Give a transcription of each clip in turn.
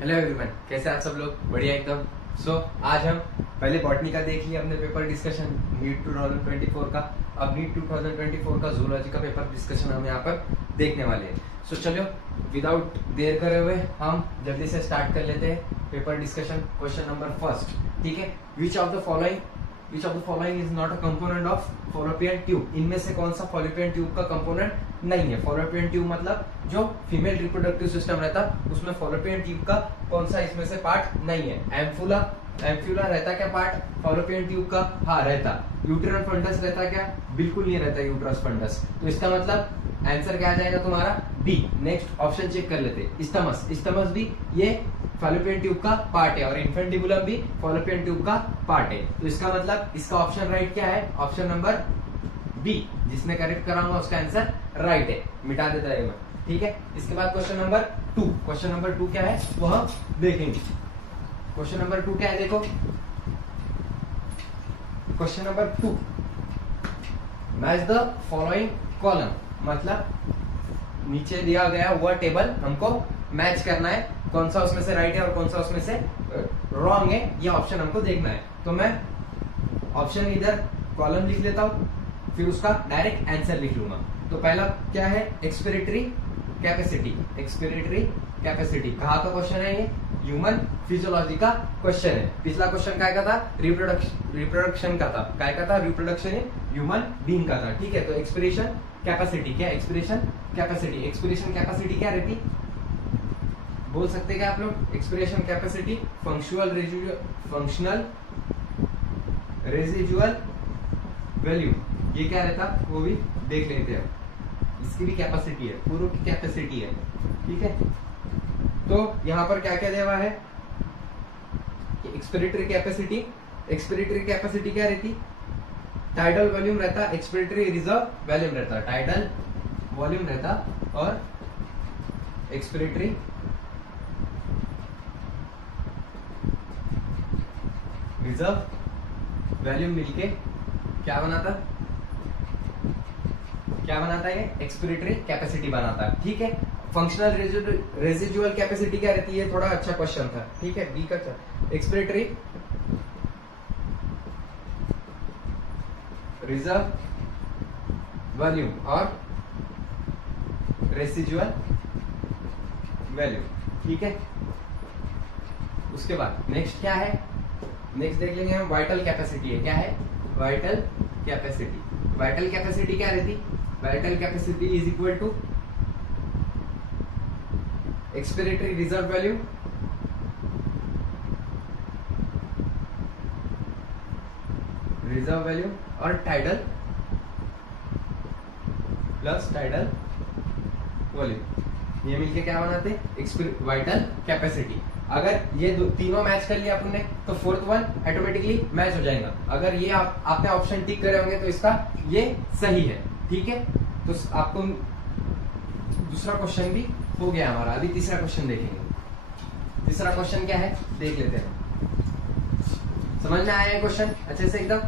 Hello everyone, कैसे आप सब लोग? बढ़िया एकदम। आज हम पहले बॉटनी का देख लिया, अपने पेपर डिस्कशन नीट 2024 का। अब नीट 2024 का जूलॉजी का पेपर डिस्कशन हम यहाँ पर देखने वाले हैं। चलो विदाउट देर करे हुए हम जल्दी से स्टार्ट कर लेते हैं paper discussion. Question number first, ठीक है। Which of the following is not a component of Fallopian tube? इनमें से कौन सा फॉलोपियन ट्यूब का कंपोनेंट नहीं है? फॉलोपियन ट्यूब मतलब जो फीमेल रिप्रोडक्टिव सिस्टम रहता उसमें फॉलोपियन ट्यूब का कौन सा इसमें से पार्ट नहीं है? एम्फुला रहता क्या पार्ट फॉलोपियन ट्यूब का? हाँ रहता। यूट्रस फंडस रहता क्या? बिल्कुल नहीं रहता यूट्रस फंडस। तो इसका मतलब आंसर क्या आ जाएगा तुम्हारा? बी। नेक्स्ट ऑप्शन चेक कर लेते हैं। स्टमस भी ये फॉलोपियन ट्यूब का पार्ट है और इन्फेंटिबुलम भी फॉलोपियन ट्यूब का पार्ट है। तो इसका मतलब इसका ऑप्शन राइट क्या है? Option number B. जिसने करेक्ट करा हुआ उसका आंसर राइट है। मिटा देता है मैं, ठीक है। इसके बाद क्वेश्चन नंबर टू क्या है वो हम देखेंगे। क्वेश्चन नंबर 2 क्या है देखो। Question number 2, match the following column, मतलब नीचे दिया गया हुआ टेबल हमको मैच करना है। कौन सा उसमें से राइट है और कौन सा उसमें से रॉन्ग है, ये ऑप्शन हमको देखना है। तो मैं ऑप्शन इधर कॉलम लिख लेता हूं, फिर उसका डायरेक्ट आंसर लिख लूंगा। तो पहला क्या है? Expiratory capacity. कहाँ का क्वेश्चन है ये? ह्यूमन फिजियोलॉजी का क्वेश्चन है। पिछला क्वेश्चन काय का था? रिप्रोडक्शन का था। काय का था? रिप्रोडक्शन इन ह्यूमन बीइंग का था, ठीक है। तो एक्सपिरेशन कैपेसिटी क्या? एक्सपिरेशन कैपेसिटी क्या रहती? बोल सकते क्या आप लोग? Expiration capacity functional residual value, ये क्या रहता वो भी देख लेते हैं। इसकी भी कैपेसिटी है, पूर्व की कैपेसिटी है, ठीक है। तो यहां पर क्या क्या देवा है? एक्सपिरेटरी कैपेसिटी क्या रहती? टाइडल वॉल्यूम रहता, एक्सपिरेटरी रिजर्व वॉल्यूम रहता। टाइडल वॉल्यूम रहता और एक्सपिरेटरी रिजर्व वॉल्यूम मिलके क्या बनाता है? एक्सपिरेटरी कैपेसिटी बनाता है, ठीक है। फंक्शनल रेजिजुअल कैपेसिटी क्या रहती है? थोड़ा अच्छा क्वेश्चन था, ठीक है। बी का एक्सपिरेटरी रिजर्व वॉल्यूम और रेसिजुअल वैल्यू, ठीक है। उसके बाद नेक्स्ट क्या है? नेक्स्ट देख लेंगे हम वाइटल कैपेसिटी है। क्या है? वाइटल कैपेसिटी क्या रहती? Vital capacity is equal to expiratory reserve value और टाइडल प्लस टाइडल वॉल्यूम, ये मिलके क्या बनाते? Vital capacity. अगर ये तीनों मैच कर लिया अपन ने तो फोर्थ वन ऑटोमेटिकली मैच हो जाएगा। अगर ये आपने ऑप्शन टिक करे होंगे तो इसका ये सही है, ठीक है। तो आपको दूसरा क्वेश्चन भी हो गया हमारा। अभी तीसरा क्वेश्चन देखेंगे। तीसरा क्वेश्चन क्या है देख लेते हैं। समझ में आया क्वेश्चन अच्छे से एकदम?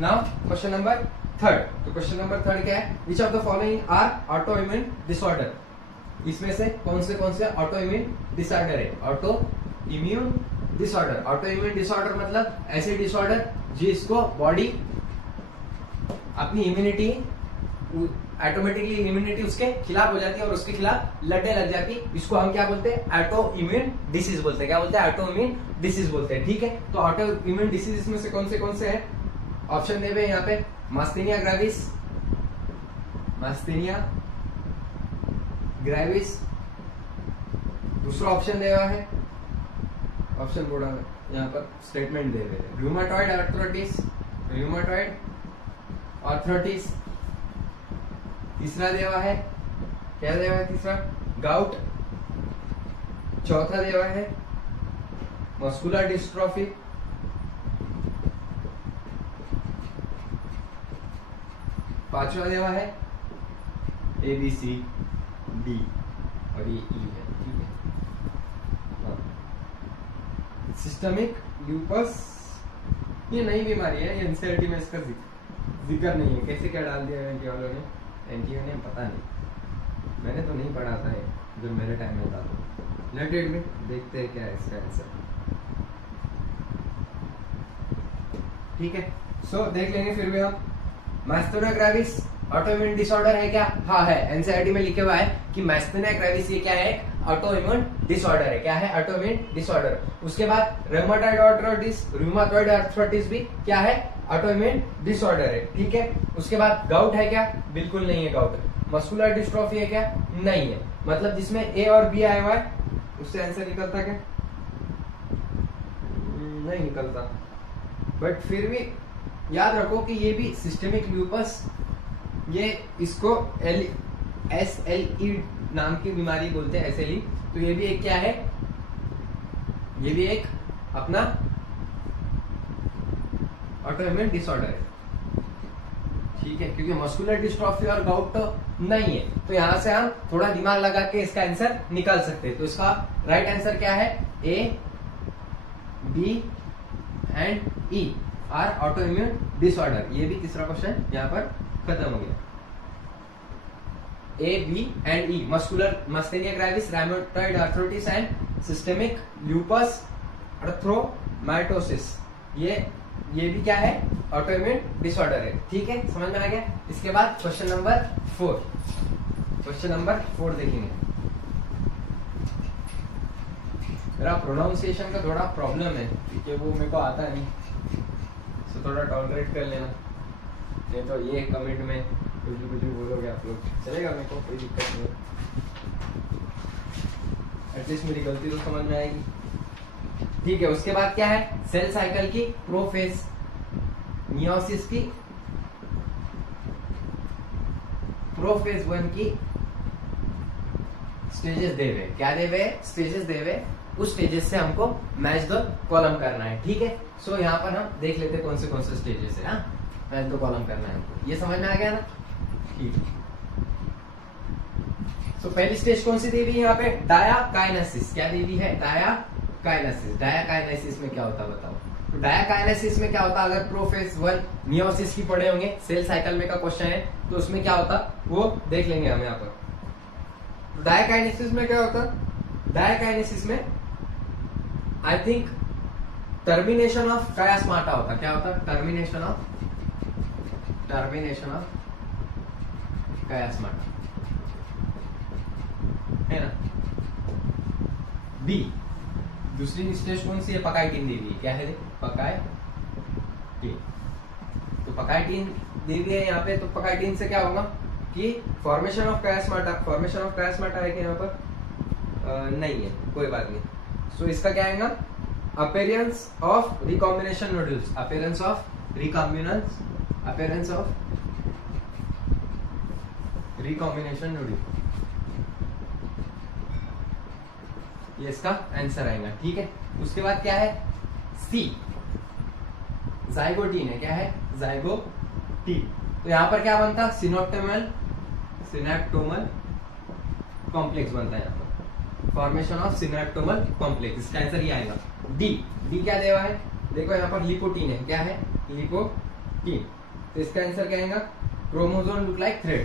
Now question number 3। तो क्वेश्चन नंबर 3 क्या है? Which of the following are autoimmune disorder? इसमें से कौन से ऑटो इम्यून डिसऑर्डर है? ऑटो इम्यून डिसऑर्डर मतलब ऐसे डिसऑर्डर जिसको बॉडी अपनी इम्यूनिटी ऑटोमेटिकली इम्यूनिटी उसके खिलाफ हो जाती है और उसके खिलाफ लड़ने लग जाती है। इसको हम क्या बोलते हैं? ऑटो इम्यून डिसीज बोलते हैं। क्या बोलते हैं? ऑटो इम्यून डिसीज बोलते हैं, ठीक है। तो ऑटो इम्यून डिसीज में से कौन से है? ऑप्शन दे यहाँ पे मास्थेनिया ग्रेविस। दूसरा ऑप्शन दे रहा है, ऑप्शन बोर्ड यहाँ पर स्टेटमेंट दे रहे हैं, रूमेटॉइड आर्थराइटिस। तीसरा देवा है, क्या देवा है तीसरा? गाउट। चौथा देवा है मस्कुलर डिस्ट्रॉफी। पांचवा देवा है ABC, D और ये E है, ठीक है। सिस्टमिक ल्यूपस ये नई बीमारी है, ये एनसीईआरटी में इसका जिक्र नहीं है। कैसे क्या डाल दिया एनटीओ ने? पता नहीं, मैंने तो नहीं पढ़ा था ये। जब मेरे टाइम में था तो लेट इट बी, देखते हैं क्या है इसका आंसर। ठीक है, सो देख लेंगे फिर भी हम। माइस्थेनिया ग्रेविस ऑटोइम्यून डिसऑर्डर है क्या? हाँ है, एनसीईआरटी में लिखे हुआ है कि माइस्थेनिया ग्रेविस ये क्या है? ऑटोइम्यून डिसऑर्डर है। क्या है? Autoimmune disorder. उसके बाद रूमेटॉइड आर्थराइटिस भी क्या है? ऑटोइम्यून डिसऑर्डर है। ठीक है, उसके बाद गाउट है क्या? बिल्कुल नहीं है गाउट। मस्कुलर डिस्ट्रोफी है क्या? नहीं है। मतलब जिसमें ए और बी आया हुआ है उससे आंसर निकलता क्या? नहीं निकलता। बट फिर भी याद रखो कि ये भी सिस्टेमिक ल्यूपस, ये इसको SLE नाम की बीमारी बोलते हैं, SLE। तो ये भी एक क्या है? ये भी एक अपना ऑटोइम्यून डिसऑर्डर है। ठीक है, क्योंकि मस्कुलर डिस्ट्रॉफी और गाउट तो नहीं है, तो यहां से हम थोड़ा दिमाग लगा के इसका आंसर निकाल सकते हैं। तो इसका राइट आंसर क्या है? A, B and E are autoimmune disorder. ये भी तीसरा क्वेश्चन यहाँ पर खत्म हो गया। A, B and E muscular gravis, rheumatoid arthritis and systemic lupus erythematosus, ये भी क्या है? ऑटोइम्यून डिसऑर्डर है। ठीक है, समझ में आ गया। इसके बाद क्वेश्चन नंबर 4, क्वेश्चन नंबर 4 देखेंगे। मेरा प्रोनाउंसिएशन का थोड़ा प्रॉब्लम है क्योंकि वो मेरे को आता नहीं, तो थोड़ा टॉलरेट कर लेना, नहीं तो ये कमेंट में कुछ भी बोलोगे आप लोग, चलेगा, मेरे को कोई दिक्कत नहीं, एटलीस्ट मेरी गलती तो समझ में आएगी। ठीक है, उसके बाद क्या है? सेल साइकिल की प्रोफेज, मियोसिस की प्रोफेज 1 की स्टेजेस दे हुए। क्या दे हुए? स्टेजेस दे हुए। उस स्टेजेस से हमको मैच द कॉलम करना है। ठीक है, सो यहाँ पर हम देख लेते हैं कौन से स्टेजेस है। मैच द कॉलम करना है हमको, ये समझ में आ गया ना? ठीक है, सो पहली स्टेज कौन सी दी हुई है यहाँ पे? डायाकाइनेसिस। क्या दी हुई है? डायाकाइनेसिस। डायाकाइनेसिस में क्या होता है बताओ? तो डायाकाइनेसिस में क्या होता है? अगर प्रोफेज 1 मियोसिस की पढ़े होंगे, सेल साइकिल में का क्वेश्चन है, तो उसमें क्या होता वो देख लेंगे हम यहाँ पर। डायाकाइनेसिस में क्या होता? डायाकाइनेसिस में आई थिंक टर्मिनेशन ऑफ कायास्माटा होता। क्या होता? टर्मिनेशन ऑफ कायास्माटा, है ना? बी, दूसरी स्टेज कौन सी है? पकाइटिन दी हुई है। क्या है? पकाइटिन। तो पकाइटिन दी हुई है यहाँ पे, तो पकाइटिन से क्या होगा कि फॉर्मेशन ऑफ कायास्माटा। फॉर्मेशन ऑफ कायास्माटा है कि यहाँ पर नहीं है, कोई बात नहीं। सो इसका क्या आएगा? Appearance of recombination nodules. Appearance of recombination nodule, ये इसका आंसर आएगा। ठीक है, उसके बाद क्या है? सी, जाइगोटीन है। क्या है? जाइगोटीन। तो यहां पर क्या बनता? सिनेप्टोमल कॉम्प्लेक्स बनता है यहाँ पर, फॉर्मेशन ऑफ सिनेप्टोमल कॉम्प्लेक्स। इसका आंसर ये आएगा। डी क्या देवा है? देखो यहाँ पर लिपोटीन है। क्या है? लिपोटीन। तो इसका आंसर क्या आएगा? Chromosome look like thread.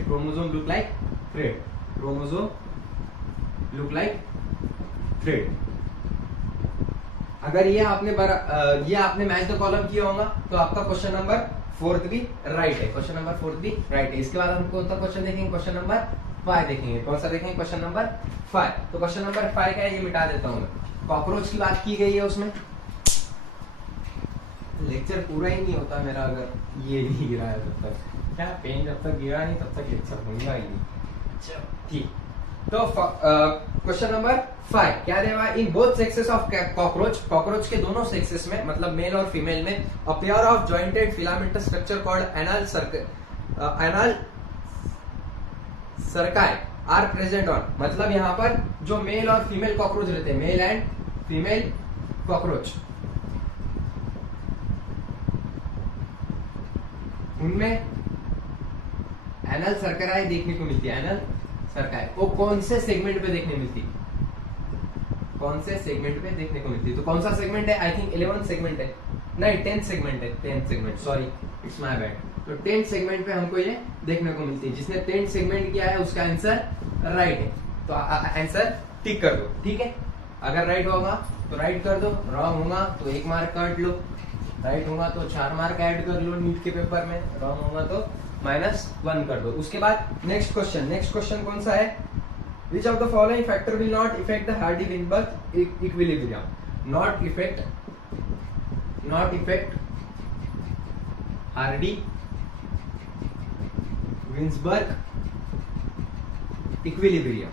Thread. अगर ये आपने मैच द कॉलम किया होगा तो आपका क्वेश्चन नंबर 4 भी राइट है। इसके बाद हम कौन सा क्वेश्चन देखेंगे? क्वेश्चन नंबर 5 देखेंगे। कौन सा देखेंगे? Question number 5। तो क्वेश्चन नंबर 5 क्या है? ये मिटा देता हूं मैं। कॉकरोच की बात की गई है उसमें। लेक्चर पूरा ही नहीं होता मेरा अगर ये नहीं गिरा है तब तक। क्या पेन जब तक गिरा नहीं तब तक लेक्चर होगा ही नहीं। ठीक, तो क्वेश्चन नंबर 5 क्या देगा? In both sexes of cockroach के दोनों सेक्सेस में, मतलब मेल और फीमेल में, a pair of jointed filamentous structure called anal cerci are present on. मतलब यहाँ पर जो मेल और फीमेल कॉकरोच रहते हैं, मेल एंड फीमेल कॉकरोच, उनमें एनल सर्कराई देखने को मिलती है। एनल सर्काई वो कौन से सेगमेंट पे देखने मिलती है? तो कौन सा सेगमेंट है? आई थिंक 11 सेगमेंट है, नहीं 10 सेगमेंट है। 10 segment, sorry, it's my bad. तो 10 सेगमेंट पे हमको ये देखने को मिलती है। जिसने 10 सेगमेंट किया है उसका आंसर राइट है। तो आंसर टिक कर दो, ठीक है। अगर राइट होगा तो राइट कर दो, रॉन्ग होगा तो 1 मार्क काट लो, राइट होगा तो 4 मार्क ऐड कर लो नीट के पेपर में, रॉन्ग होगा तो -1 कर दो। उसके बाद नेक्स्ट क्वेश्चन कौन सा है? Which of the following factor will not effect the Hardy-Weinberg equilibrium? Not effect Hardy-Weinberg equilibrium,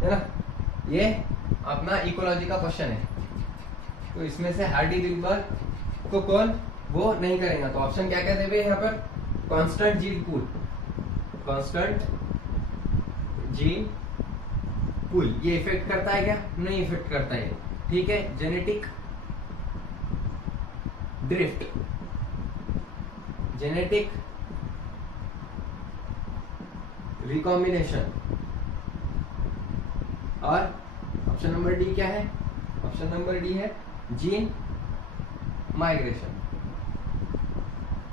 है ना। ये अपना इकोलॉजी का क्वेश्चन है, तो इसमें से हार्डी-विनबर्ग को कौन वो नहीं करेगा, तो ऑप्शन क्या क्या देवे यहाँ पर? कांस्टेंट जीन पूल, ये इफेक्ट करता है क्या? नहीं इफेक्ट करता है, ठीक है। जेनेटिक ड्रिफ्ट, जेनेटिक रिकॉम्बिनेशन, और ऑप्शन नंबर डी क्या है? ऑप्शन नंबर डी है जीन माइग्रेशन।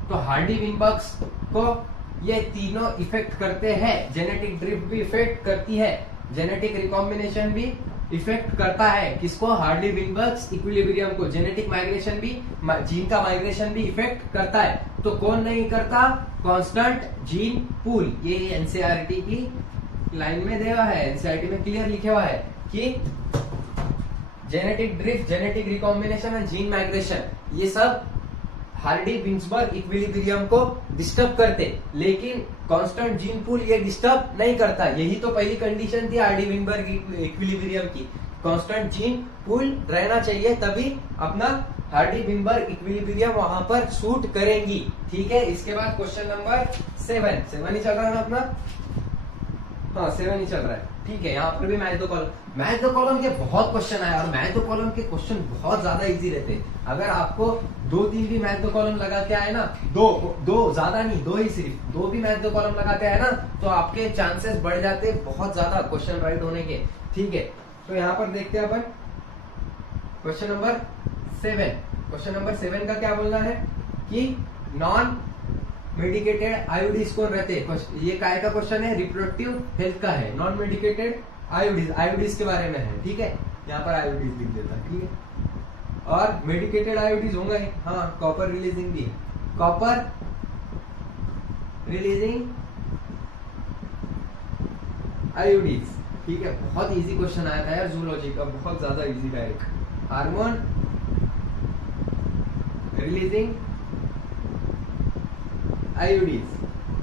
तो हार्डी-विनबर्ग्स को ये तीनों इफेक्ट करते हैं। जेनेटिक ड्रिफ्ट भी इफेक्ट करती है, जेनेटिक रिकॉम्बिनेशन भी इफेक्ट करता है, किसको? हार्डी-विनबर्ग्स इक्विलिब्रियम को। जेनेटिक माइग्रेशन भी, जीन का माइग्रेशन भी इफेक्ट करता है, तो कौन नहीं करता? Constant gene pool. ये एनसीईआरटी की लाइन में दिया है, एनसीईआरटी में क्लियर लिखा हुआ है कि genetic drift, genetic recombination and gene migration, ये सब हार्डी-विनबर्ग इक्विलिब्रियम को डिस्टर्ब करते, लेकिन कांस्टेंट जीन पूल ये डिस्टर्ब नहीं करता। यही तो पहली कंडीशन थी हार्डी-विनबर्ग इक्विलिब्रियम की, कांस्टेंट जीन पूल रहना चाहिए, तभी अपना हार्डी-विनबर्ग इक्विलिब्रियम वहां पर सूट करेंगी, ठीक है। इसके बाद क्वेश्चन नंबर 7 ही चल रहा है ना अपना? हाँ 7 ही चल रहा है, ठीक है। यहाँ पर भी मैच द कॉलम के बहुत क्वेश्चन आए, और मैच द कॉलम के क्वेश्चन बहुत ज्यादा इजी रहते हैं। अगर आपको 2-3 भी मैच द कॉलम लगाते आए ना, दो ज्यादा नहीं, 2 ही सिर्फ 2 भी मैच द कॉलम लगाते आए ना, तो आपके चांसेस बढ़ जाते बहुत ज्यादा क्वेश्चन राइट होने के, ठीक है। तो यहाँ पर देखते हैं अपन क्वेश्चन नंबर 7 का क्या बोलना है कि नॉन मेडिकेटेड आयोडीज कौन रहते हैं? ये काय का क्वेश्चन है? रिप्रोडक्टिव हेल्थ का है। नॉन मेडिकेटेड आयोडीज के बारे में है, ठीक है। यहाँ पर आयोडीज लिख देता है, ठीक है। और मेडिकेटेड आयोडीज होंगे, हाँ। कॉपर रिलीजिंग भी, कॉपर रिलीजिंग आयोडीज, ठीक है। बहुत इजी क्वेश्चन आया था यार जूलॉजी का, बहुत ज्यादा easy direct. Hormone releasing IUDs,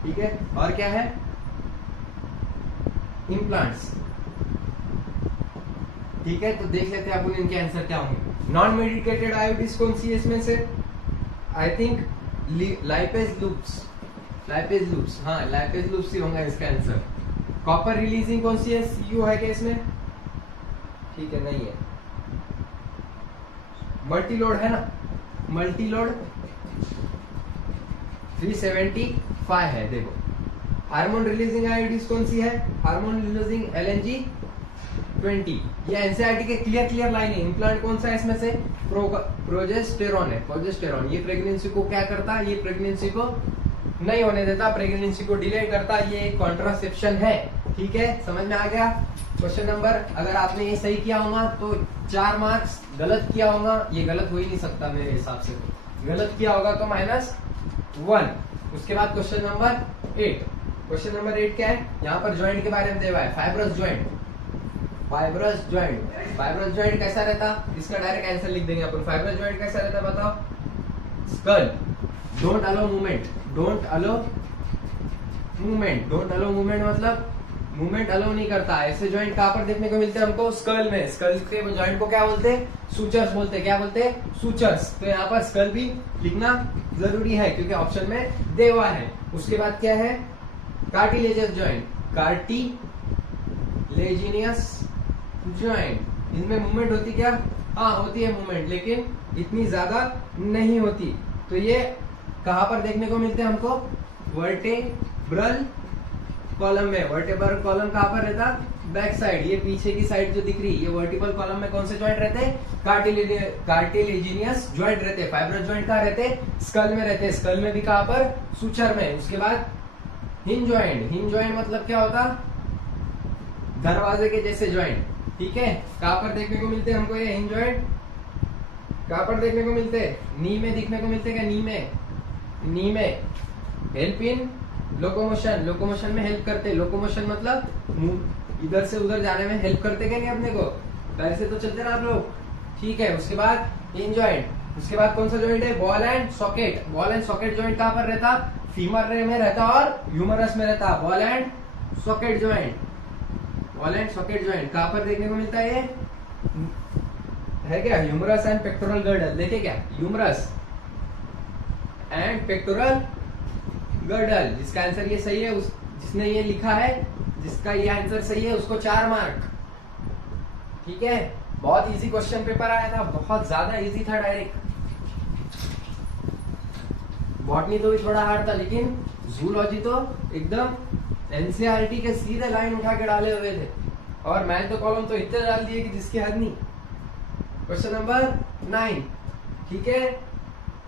ठीक है। और क्या है? इम्प्लांट्स, ठीक है। तो देख लेते हैं अपन इनके आंसर क्या होंगे। नॉन मेडिकेटेड आयोडीज कौन सी है इसमें से? आई थिंक लाइपेज लूप्स, हाँ लाइपेज लूप्स ही होगा इसका आंसर। कॉपर रिलीजिंग कौन सी है? सीयू है क्या इसमें? ठीक है, नहीं है। मल्टीलोड है ना, मल्टीलोड 375 है, देखो। हार्मोन रिलीजिंग आयोडीज कौन सी है? Hormone releasing LNG20। ये एनसीईआरटी के क्लियर लाइन है। इम्प्लांट कौन सा है इसमें से? प्रोजेस्टेरॉन है, प्रोजेस्टेरॉन। ये प्रेगनेंसी को क्या करता है? ये प्रेगनेंसी को नहीं होने देता, प्रेगनेंसी को डिले करता है, ये एक कॉन्ट्रासेप्शन है, ठीक है। समझ में आ गया? क्वेश्चन नंबर, अगर आपने ये सही किया होगा तो 4 मार्क्स, गलत किया होगा, ये गलत हो ही नहीं सकता मेरे हिसाब से, गलत किया होगा तो -1। उसके बाद क्वेश्चन नंबर 8। क्वेश्चन नंबर 8 क्या है? यहाँ पर ज्वाइंट के बारे में देवा है, फाइब्रस ज्वाइंट। फाइब्रस ज्वाइंट कैसा रहता? इसका डायरेक्ट आंसर लिख देंगे अपन। फाइब्रस ज्वाइंट कैसा रहता बताओ? Skull don't allow movement, don't allow movement मतलब मूवमेंट अलो नहीं करता। ऐसे ज्वाइंट कहाँ पर देखने को मिलते हैं हमको? स्कल में। स्कल के ज्वाइंट को क्या बोलते हैं? सूचर्स बोलते हैं। क्या बोलते हैं? सूचर्स। तो यहाँ पर स्कल भी लिखना जरूरी है क्योंकि ऑप्शन में देवा है। उसके बाद क्या है? Cartilaginous joint, cartilaginous joint. इनमें मूवमेंट होती क्या? हाँ होती है मूवमेंट, लेकिन इतनी ज्यादा नहीं होती। तो ये कहाँ पर देखने को मिलते हैं हमको? वर्टेब्रल कॉलम में। वर्टेब्रल कॉलम कहाँ पर रहता? Back side. ये पीछे की साइड जो दिख रही है, ये वर्टिकल कॉलम में कौन से ज्वाइंट रहते हैं? कार्टिलेजिनियस ज्वाइंट रहते हैं। फाइब्रस ज्वाइंट कहाँ रहते हैं? स्कल में रहते हैं। स्कल में भी कहाँ पर? सूचर में। उसके बाद हिंज ज्वाइंट। हिंज ज्वाइंट मतलब क्या होता? दरवाजे के जैसे ज्वाइंट, ठीक है। कहाँ पर देखने को मिलते हैं हमको ये हिंज ज्वाइंट? कहाँ पर देखने को मिलते हैं? नी में दिखने को मिलते हैं क्या? नी में हेल्प इन लोकोमोशन, लोकोमोशन में हेल्प करते। लोकोमोशन मतलब इधर से उधर जाने में हेल्प करते क्या नहीं अपने को? पैर से तो चलते ना आप लोग, ठीक है। उसके बाद हिंज ज्वाइंट, उसके बाद कौन सा ज्वाइंट है? Ball and socket. Ball and socket joint कहाँ पर रहता? फीमर में रहता और ह्यूमरस में रहता। Ball and socket joint, ball and socket joint कहाँ पर देखने को मिलता है? ये है क्या? ह्यूमरस एंड पेक्टोरल गर्डल, देखे क्या? Humerus and pectoral girdle. जिसका आंसर ये सही है, जिसने ये लिखा है, जिसका ये आंसर सही है उसको 4 मार्क, ठीक है। बहुत इजी क्वेश्चन पेपर आया था, बहुत ज्यादा इजी था डायरेक्ट। बॉटनी तो भी थोड़ा हार्ड था, लेकिन जूलॉजी तो एकदम एनसीईआरटी के सीधे लाइन उठा के डाले हुए थे, और मैथ तो कॉलम तो इतने डाल दिए कि जिसकी हद नहीं। क्वेश्चन नंबर 9, ठीक है।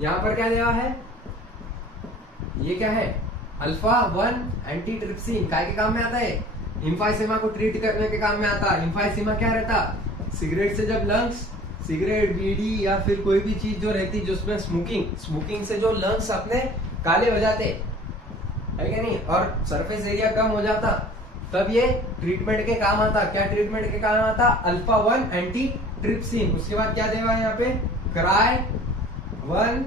यहाँ पर क्या दिया है? ये क्या है? अल्फा 1 एंटी ट्रिप्सिन काय के काम में आता है? इम्फाइसेमा को ट्रीट करने के काम में आता। इम्फाइसेमा क्या रहता? सिगरेट से जब लंग्स, सिगरेट, बीड़ी या फिर कोई भी चीज जो रहती जिसमें स्मोकिंग से जो लंग्स अपने काले हो जाते है क्या नहीं, और सरफेस एरिया कम हो जाता, तब ये ट्रीटमेंट के काम आता। क्या ट्रीटमेंट के काम आता? Alpha 1 anti trypsin. उसके बाद क्या देगा यहाँ पे? Cry 1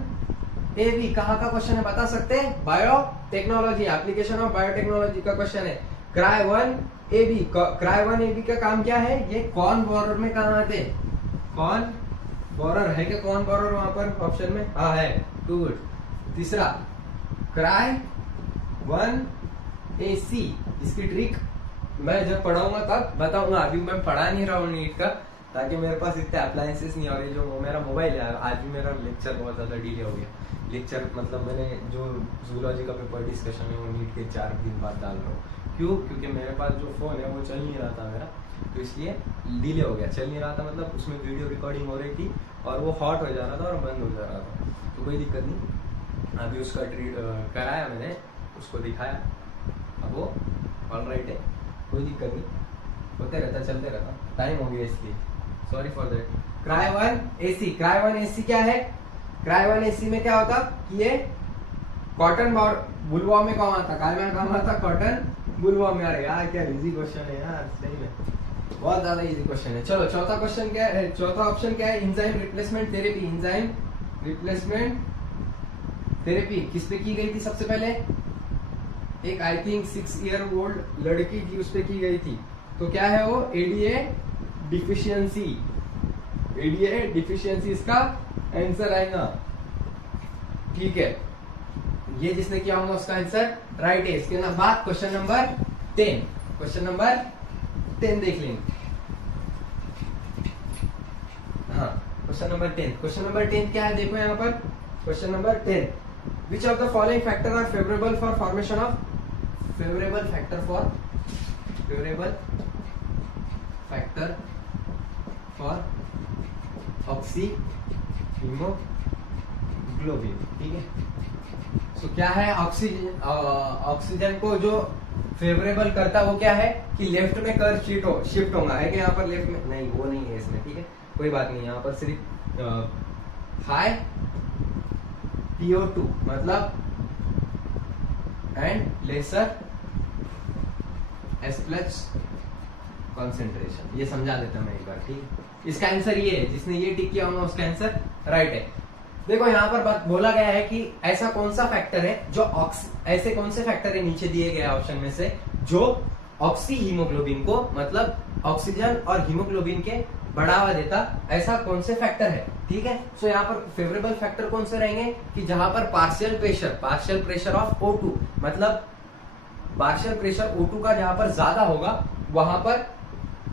AB। कहाँ का क्वेश्चन है बता सकते हैं? बायोटेक्नोलॉजी, एप्लीकेशन ऑफ बायोटेक्नोलॉजी का क्वेश्चन है। क्राई 1 AB, क्राई 1 AB का काम क्या है? ये कॉर्न बोरर में काम आते हैं। कॉर्न बोरर है क्या? कॉर्न बोरर वहां पर ऑप्शन में? हाँ है, गुड। तीसरा क्राई 1 AC, इसकी ट्रिक मैं जब पढ़ाऊंगा तब बताऊंगा, अभी मैं पढ़ा नहीं रहा हूँ नीट का, ताकि मेरे पास इतने अप्लायंसेस नहीं। और ये जो मेरा मोबाइल है, आज भी मेरा लेक्चर बहुत ज्यादा डिले हो गया। लेक्चर मतलब मैंने जो जूलॉजी का पेपर डिस्कशन है वो नीट के 4 दिन बाद डाल रहा हूँ। क्यों? क्योंकि मेरे पास जो फोन है वो चल नहीं रहा था मेरा, तो इसलिए डिले हो गया। चल नहीं रहा था मतलब उसमें वीडियो रिकॉर्डिंग हो रही थी और वो हॉट हो जा रहा था और बंद हो जा रहा था, तो कोई दिक्कत नहीं। अभी उसका ट्रीट कराया मैंने, उसको दिखाया, अब वो ऑल राइट है, कोई दिक्कत नहीं, होते रहता, चलते रहता। टाइम हो गया इसलिए, sorry for that. Cry 1 AC, cry 1 AC क्या है? क्राई 1 AC में क्या होता कि ये कॉटन बुलवा में काम आता, काय में काम आता? कॉटन बुलवा में। अरे यार क्या इजी क्वेश्चन है यार, सही में बहुत ज्यादा इजी क्वेश्चन है। चलो चौथा क्वेश्चन क्या है? चौथा ऑप्शन क्या है? Enzyme replacement therapy. Enzyme replacement therapy किस पे की गई थी सबसे पहले? एक आई थिंक 6 ईयर ओल्ड लड़की की उस पे की गई थी। तो क्या है वो? ADA deficiency. ADA डिफिशियंसी इसका आंसर आएगा, ठीक है। ये जिसने किया होगा उसका आंसर राइट है। इसके बाद क्वेश्चन नंबर 10, क्वेश्चन नंबर 10 देख लेंगे। हाँ, क्वेश्चन नंबर 10, क्वेश्चन नंबर 10 क्या है? देखो यहाँ पर question number 10, which of the following factor are favourable for formation of favourable factor for oxyhaemoglobin, ठीक है। तो क्या है? ऑक्सीजन को जो फेवरेबल करता वो क्या है कि लेफ्ट में कर्व शिफ्ट होगा, है कि यहाँ पर लेफ्ट में? नहीं, वो नहीं है इसमें, ठीक है, कोई बात नहीं। यहाँ पर सिर्फ हाई PO2 मतलब एंड लेसर H+ कॉन्सेंट्रेशन, ये समझा देता मैं एक बार, ठीक है। इसका आंसर ये है, जिसने ये टिक किया होगा उसका आंसर राइट है। देखो यहाँ पर बोला गया है कि ऐसा कौन सा फैक्टर है जो ऐसे कौन से फैक्टर है नीचे दिए गए ऑप्शन में से जो ऑक्सी हीमोग्लोबिन को मतलब ऑक्सीजन और हीमोग्लोबिन के बढ़ावा देता, ऐसा कौन से फैक्टर है, ठीक है। सो यहाँ पर फेवरेबल फैक्टर कौन से रहेंगे कि जहां पर पार्शियल प्रेशर ऑफ O2 मतलब पार्शियल प्रेशर O2 का जहां पर ज्यादा होगा वहां पर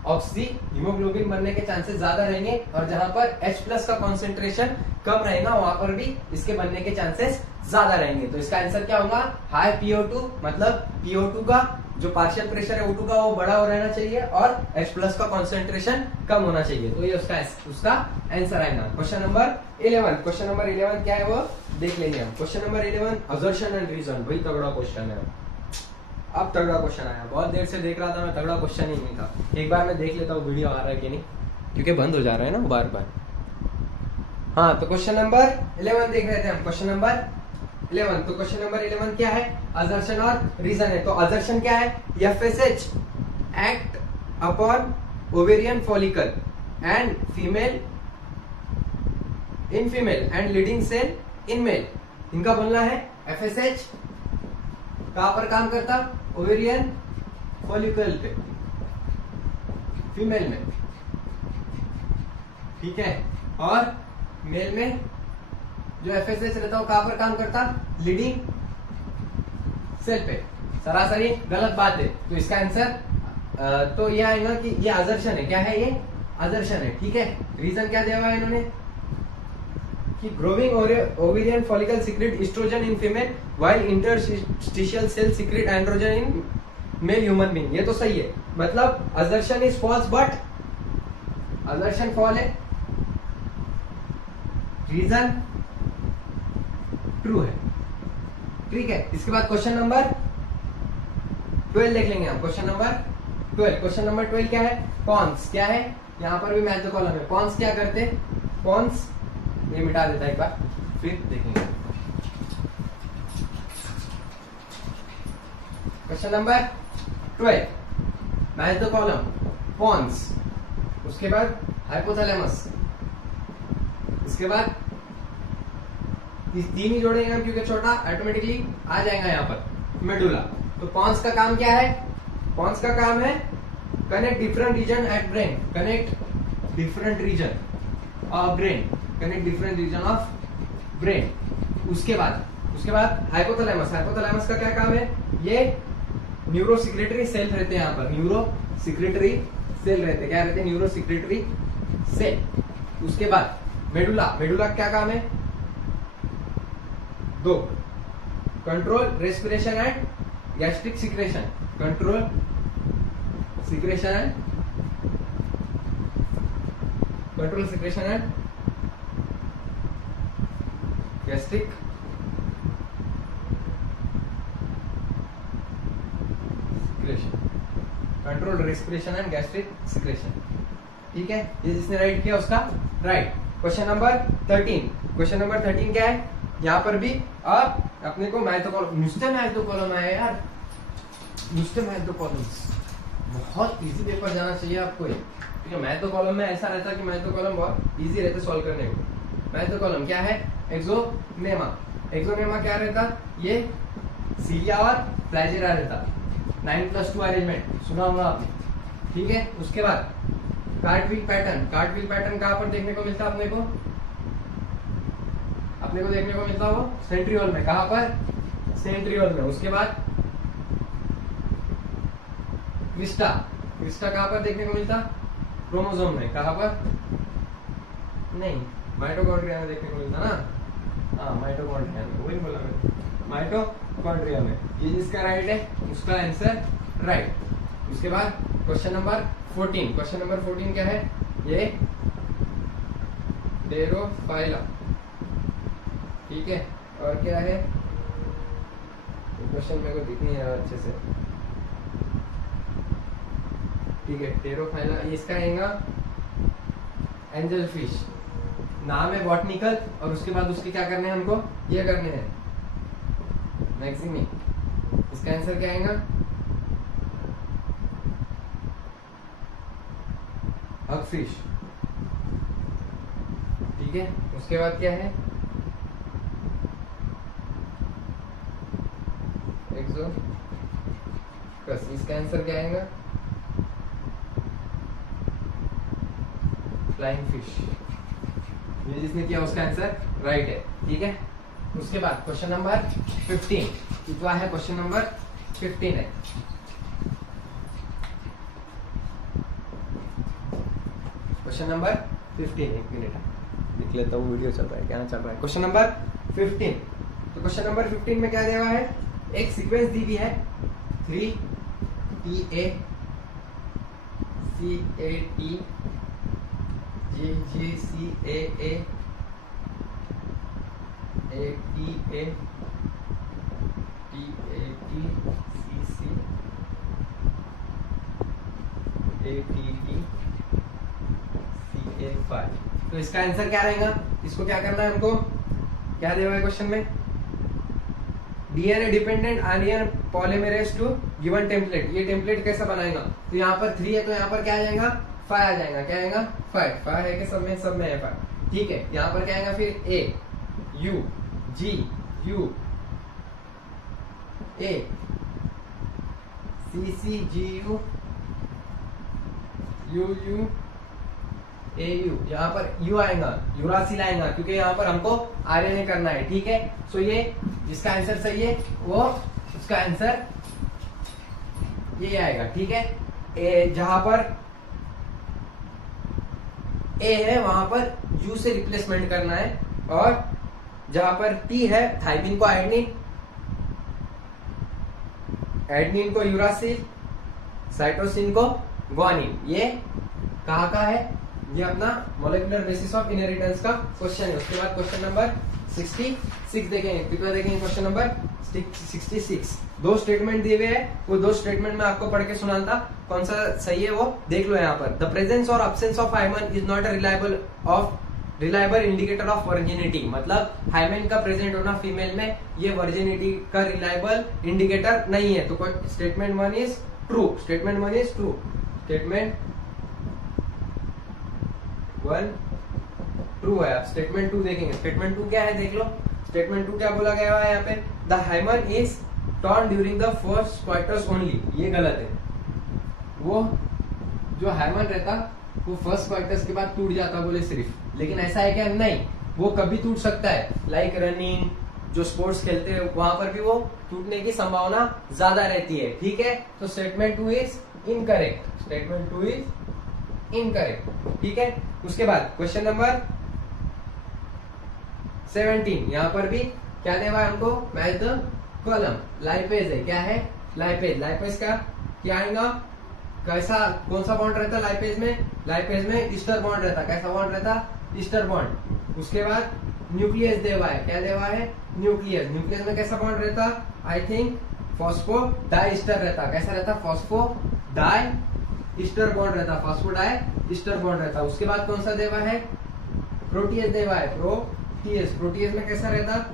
ऑक्सी हीमोग्लोबिन बनने के चांसेस ज्यादा रहेंगे, और जहां पर H+ का कॉन्सेंट्रेशन कम रहेगा वहां पर भी इसके बनने के चांसेस ज्यादा रहेंगे। तो इसका आंसर क्या होगा? हाई PO2 मतलब PO2 का जो पार्शियल प्रेशर है O2 का वो बड़ा हो रहना चाहिए और H+ का कॉन्सेंट्रेशन कम होना चाहिए। तो ये उसका आंसर आएगा। क्वेश्चन नंबर 11, क्वेश्चन नंबर 11 क्या है वो देख लेंगे हम। Question number 11 assertion and reason, वही तगड़ा क्वेश्चन है। अब तगड़ा क्वेश्चन आया, बहुत देर से देख रहा था मैं, तगड़ा क्वेश्चन ही नहीं था। एक बार मैं देख लेता हूँ वीडियो आ रहा है कि नहीं, क्योंकि बंद हो जा रहा है ना बार बार। हाँ, तो क्वेश्चन नंबर 11 देख रहे थे हम, क्वेश्चन नंबर 11। तो क्वेश्चन नंबर 11 क्या है, असर्शन और रीजन है। तो असर्शन क्या है, FSH act upon ovarian follicle and female in female and leading cell in male. इनका बोलना है FSH कहां पर काम करता, ओवेरियन फॉलिकल पे, फीमेल में, ठीक है। और मेल में जो FSH रहता है वो कहां पर काम करता, लीडिंग सेल पे। सरासरी गलत बात है, तो इसका आंसर तो ये आएगा कि ये असर्शन है। क्या है ये, असर्शन है, ठीक है। रीजन क्या दिया हुआ है इन्होंने कि growing ovarian follicle secrete oestrogen in female while interstitial cell secrete androgen in male human being. ये तो सही है, मतलब assertion is false but assertion fall है, रीजन ट्रू है, ठीक है। इसके बाद क्वेश्चन नंबर 12 देख लेंगे हम। क्वेश्चन नंबर 12, क्वेश्चन नंबर 12 क्या है, पॉन्स क्या है, यहां पर भी मैच द कॉलम है। पॉन्स क्या करते, पॉन्स ये मिटा देता है एक बार, फिर देखेंगे। Question number 12, match the column, pons, उसके बाद हाइपोथैलेमस, इसके बाद तीन ही जोड़ेंगे हम क्योंकि छोटा ऑटोमेटिकली आ जाएगा यहाँ पर, मेडुला। तो पॉन्स का काम क्या है, पॉन्स का काम है connect different region at brain, connect different region of brain, connect different region of brain. उसके बाद हाइपोथैलेमस, हाइपोथैलेमस का क्या काम है, ये न्यूरोसिक्रेटरी सेल रहते हैं यहाँ पर, न्यूरोसिक्रेटरी सेल रहते हैं, क्या रहते हैं, न्यूरोसिक्रेटरी सेल। उसके बाद मेडुला, मेडुला का क्या काम है, दो, control respiration and gastric secretion, control secretion and control secretion and gastric secretion, control respiration and gastric secretion, ठीक है। ये जिसने राइट किया उसका right. Question number 13, question number 13 क्या है, यहाँ पर भी अब अपने को मैथोकॉलम, नुस्ते मैथोकॉलम आया यार, नुस्ते मैथोकॉलम्स, बहुत इजी पेपर जाना चाहिए आपको ये, ठीक है। मैथोकॉलम में ऐसा रहता है कि मैथोकॉलम बहुत इजी रहता है सॉल्व करने को। मैथोकॉलम क्या है, एक्सोनेमा, एक्सोनेमा क्या रहता, ये सीलिया और फ्लैजेला रहता, 9+2 अरेंजमेंट सुना होगा आपने, ठीक है। उसके बाद कार्टविल पैटर्न, कार्टविल पैटर्न कहां पर देखने को मिलता है अपने को देखने को मिलता हो सेंट्रियोल में, कहां पर, सेंट्रियोल में। उसके बाद क्रिस्टा, क्रिस्टा कहां पर देखने को मिलता, क्रोमोसोम में, कहां पर, नहीं माइटोकॉन्ड्रिया में देखने को मिलता ना, हाँ माइटोकॉन्ड्रिया में, वही बोला मैंने, माइटोकॉन्ड्रिया में। ये जिसका राइट है उसका आंसर राइट। उसके बाद क्वेश्चन नंबर 14, क्वेश्चन नंबर 14 क्या है, ये डेरोफाइला, ठीक है। और क्या है, क्वेश्चन मेरे को दिख नहीं है अच्छे से, ठीक है। टेरोफाइला, इसका आएगा एंजल फिश, नाम है बॉटनिकल, और उसके बाद उसके क्या करने हैं हमको, ये करने हैं मैक्सिमी। इसका आंसर क्या आएगा, हग फिश, ठीक है। उसके बाद क्या है, एक्सोकस, इसका आंसर क्या आएगा, फ्लाइंग फिश। ये जिसने किया उसका आंसर राइट है, ठीक है। उसके बाद क्वेश्चन नंबर 15, कितना है, क्वेश्चन नंबर 15 है। क्वेश्चन नंबर 15, एक मिनट लिख लेता हूँ, वीडियो चल रहा है, क्या चल रहा है। क्वेश्चन नंबर 15, तो क्वेश्चन नंबर 15 में क्या दिया हुआ है, एक सीक्वेंस दी हुई है 3TA CAT GGCAA ATA TAT CC ATTCA5। तो इसका आंसर क्या रहेगा? इसको क्या करना है हमको? क्या दिया हुआ है क्वेश्चन में? DNA dependent RNA polymerase to given template. ये टेम्पलेट कैसा बनाएगा? तो यहाँ पर 3 है तो यहाँ पर क्या आ जाएगा? 5 आ जाएगा। क्या आएगा? 5 है कि सब में है 5। ठीक है, यहाँ पर क्या आएगा फिर? A U G U A C C G U U U A U। यहाँ पर U आएगा, यूरासिल आएगा, क्योंकि यहाँ पर हमको आरएनए करना है। ठीक है, सो ये जिसका आंसर सही है वो उसका आंसर ये आएगा। ठीक है, जहां पर ए है वहां पर यू से रिप्लेसमेंट करना है, और जहां पर टी है थाइमिन को आइडनिन, एडनिन को यूरासिल, साइटोसिन को ग्वानिन। ये कहाँ का है? ये अपना मोलेकुलर बेसिस ऑफ इनहेरिटेंस का क्वेश्चन है। उसके बाद क्वेश्चन नंबर 66 देखेंगे। कितना देखेंगे? Question number 66। 2 स्टेटमेंट दिए हुए हैं, वो 2 स्टेटमेंट में आपको पढ़ के सुनाता, कौन सा सही है वो देख लो। यहाँ पर द प्रेजेंस और absence of hymen is not a reliable indicator of virginity. मतलब हाइमन का प्रेजेंट होना फीमेल में ये वर्जिनिटी का रिलायबल इंडिकेटर नहीं है। तो statement 1 is true. Statement 1 is true. Statement 1 true है। अब स्टेटमेंट 2 देखेंगे। स्टेटमेंट 2 क्या है देख लो। स्टेटमेंट 2 क्या बोला गया है यहाँ पे? The hymen is torn during the first quarters only. ये गलत है। वो जो हाइमन रहता वो फर्स्ट क्वार्टर्स के बाद टूट जाता बोले सिर्फ, लेकिन ऐसा है क्या? नहीं, वो कभी टूट सकता है। लाइक रनिंग, जो स्पोर्ट्स खेलते हैं वहां पर भी वो टूटने की संभावना ज्यादा रहती है। ठीक है, तो statement 2 is incorrect. Statement 2 is incorrect. ठीक है, उसके बाद क्वेश्चन नंबर 17। यहाँ पर भी क्या देवा है हमको? Match the column. लाइपेज है। क्या है? लाइपेज। लाइपेज का क्या आएगा? कैसा, कौन सा बॉन्ड रहता लाइपेज में? लाइपेज में ईस्टर बॉन्ड रहता। कैसा बॉन्ड रहता? Ester bond. उसके बाद न्यूक्लियस देवा है। क्या देवा है? न्यूक्लियस। न्यूक्लियस में कैसा बॉन्ड रहता? I think phosphodiester रहता। कैसा रहता? फॉस्फो डाई ईस्टर बॉन्ड रहता। फॉस्फो डाई ईस्टर बॉन्ड रहता। उसके बाद कौन सा देवा है? प्रोटीएस देवा है। प्रोटीएस। प्रोटीएस में कैसा रहता?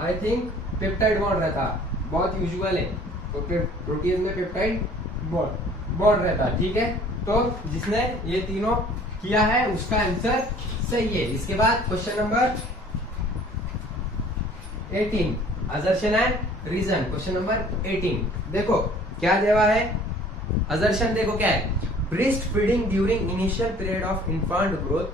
आई थिंक पेप्टाइड बॉन्ड रहता। बहुत यूजुअल है तो प्रोटीएस में पेप्टाइड बॉन्ड रहता। ठीक है, तो जिसने ये तीनों किया है उसका आंसर सही है। इसके बाद question number 18 assertion and reason. Question number 18 देखो क्या देवा है। असर्शन देखो क्या है? Breast feeding during initial period of infant growth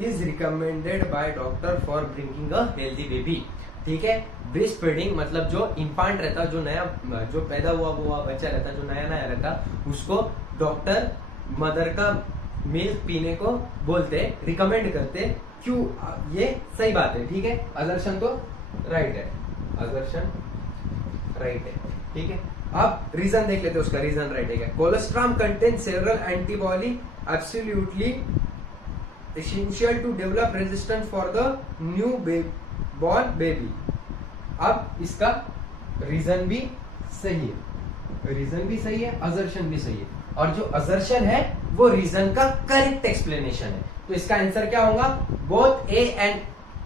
is recommended by doctor for bringing a healthy baby. ठीक है, ब्रेस्ट फीडिंग मतलब जो इन्फेंट रहता, जो नया जो पैदा हुआ बच्चा रहता, जो नया रहता, उसको डॉक्टर मदर का मिल्क पीने को बोलते, रिकमेंड करते। क्यों? ये सही बात है। ठीक है, असर्शन तो राइट है। असर्शन राइट है। ठीक है, अब रीजन देख लेते हैं उसका। रीजन राइट है। Colostrum contain several antibody absolutely essential to develop resistance for the new born baby. अब इसका रीजन भी सही है। रीजन भी सही है, असर्शन भी सही है, और जो असर्शन है वो रीजन का करेक्ट एक्सप्लेनेशन है। तो इसका आंसर क्या होगा? Both A and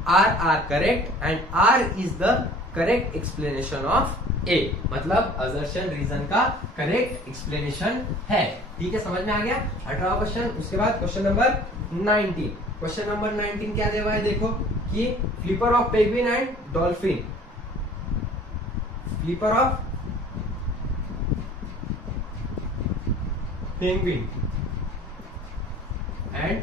R are correct and R is the correct explanation of A. मतलब असर्शन रीजन का करेक्ट एक्सप्लेनेशन है। ठीक है, समझ में आ गया? 18वां क्वेश्चन। उसके बाद क्वेश्चन नंबर 19। क्वेश्चन नंबर 19 क्या देवा है देखो कि flipper of penguin and dolphin. Flipper of penguin and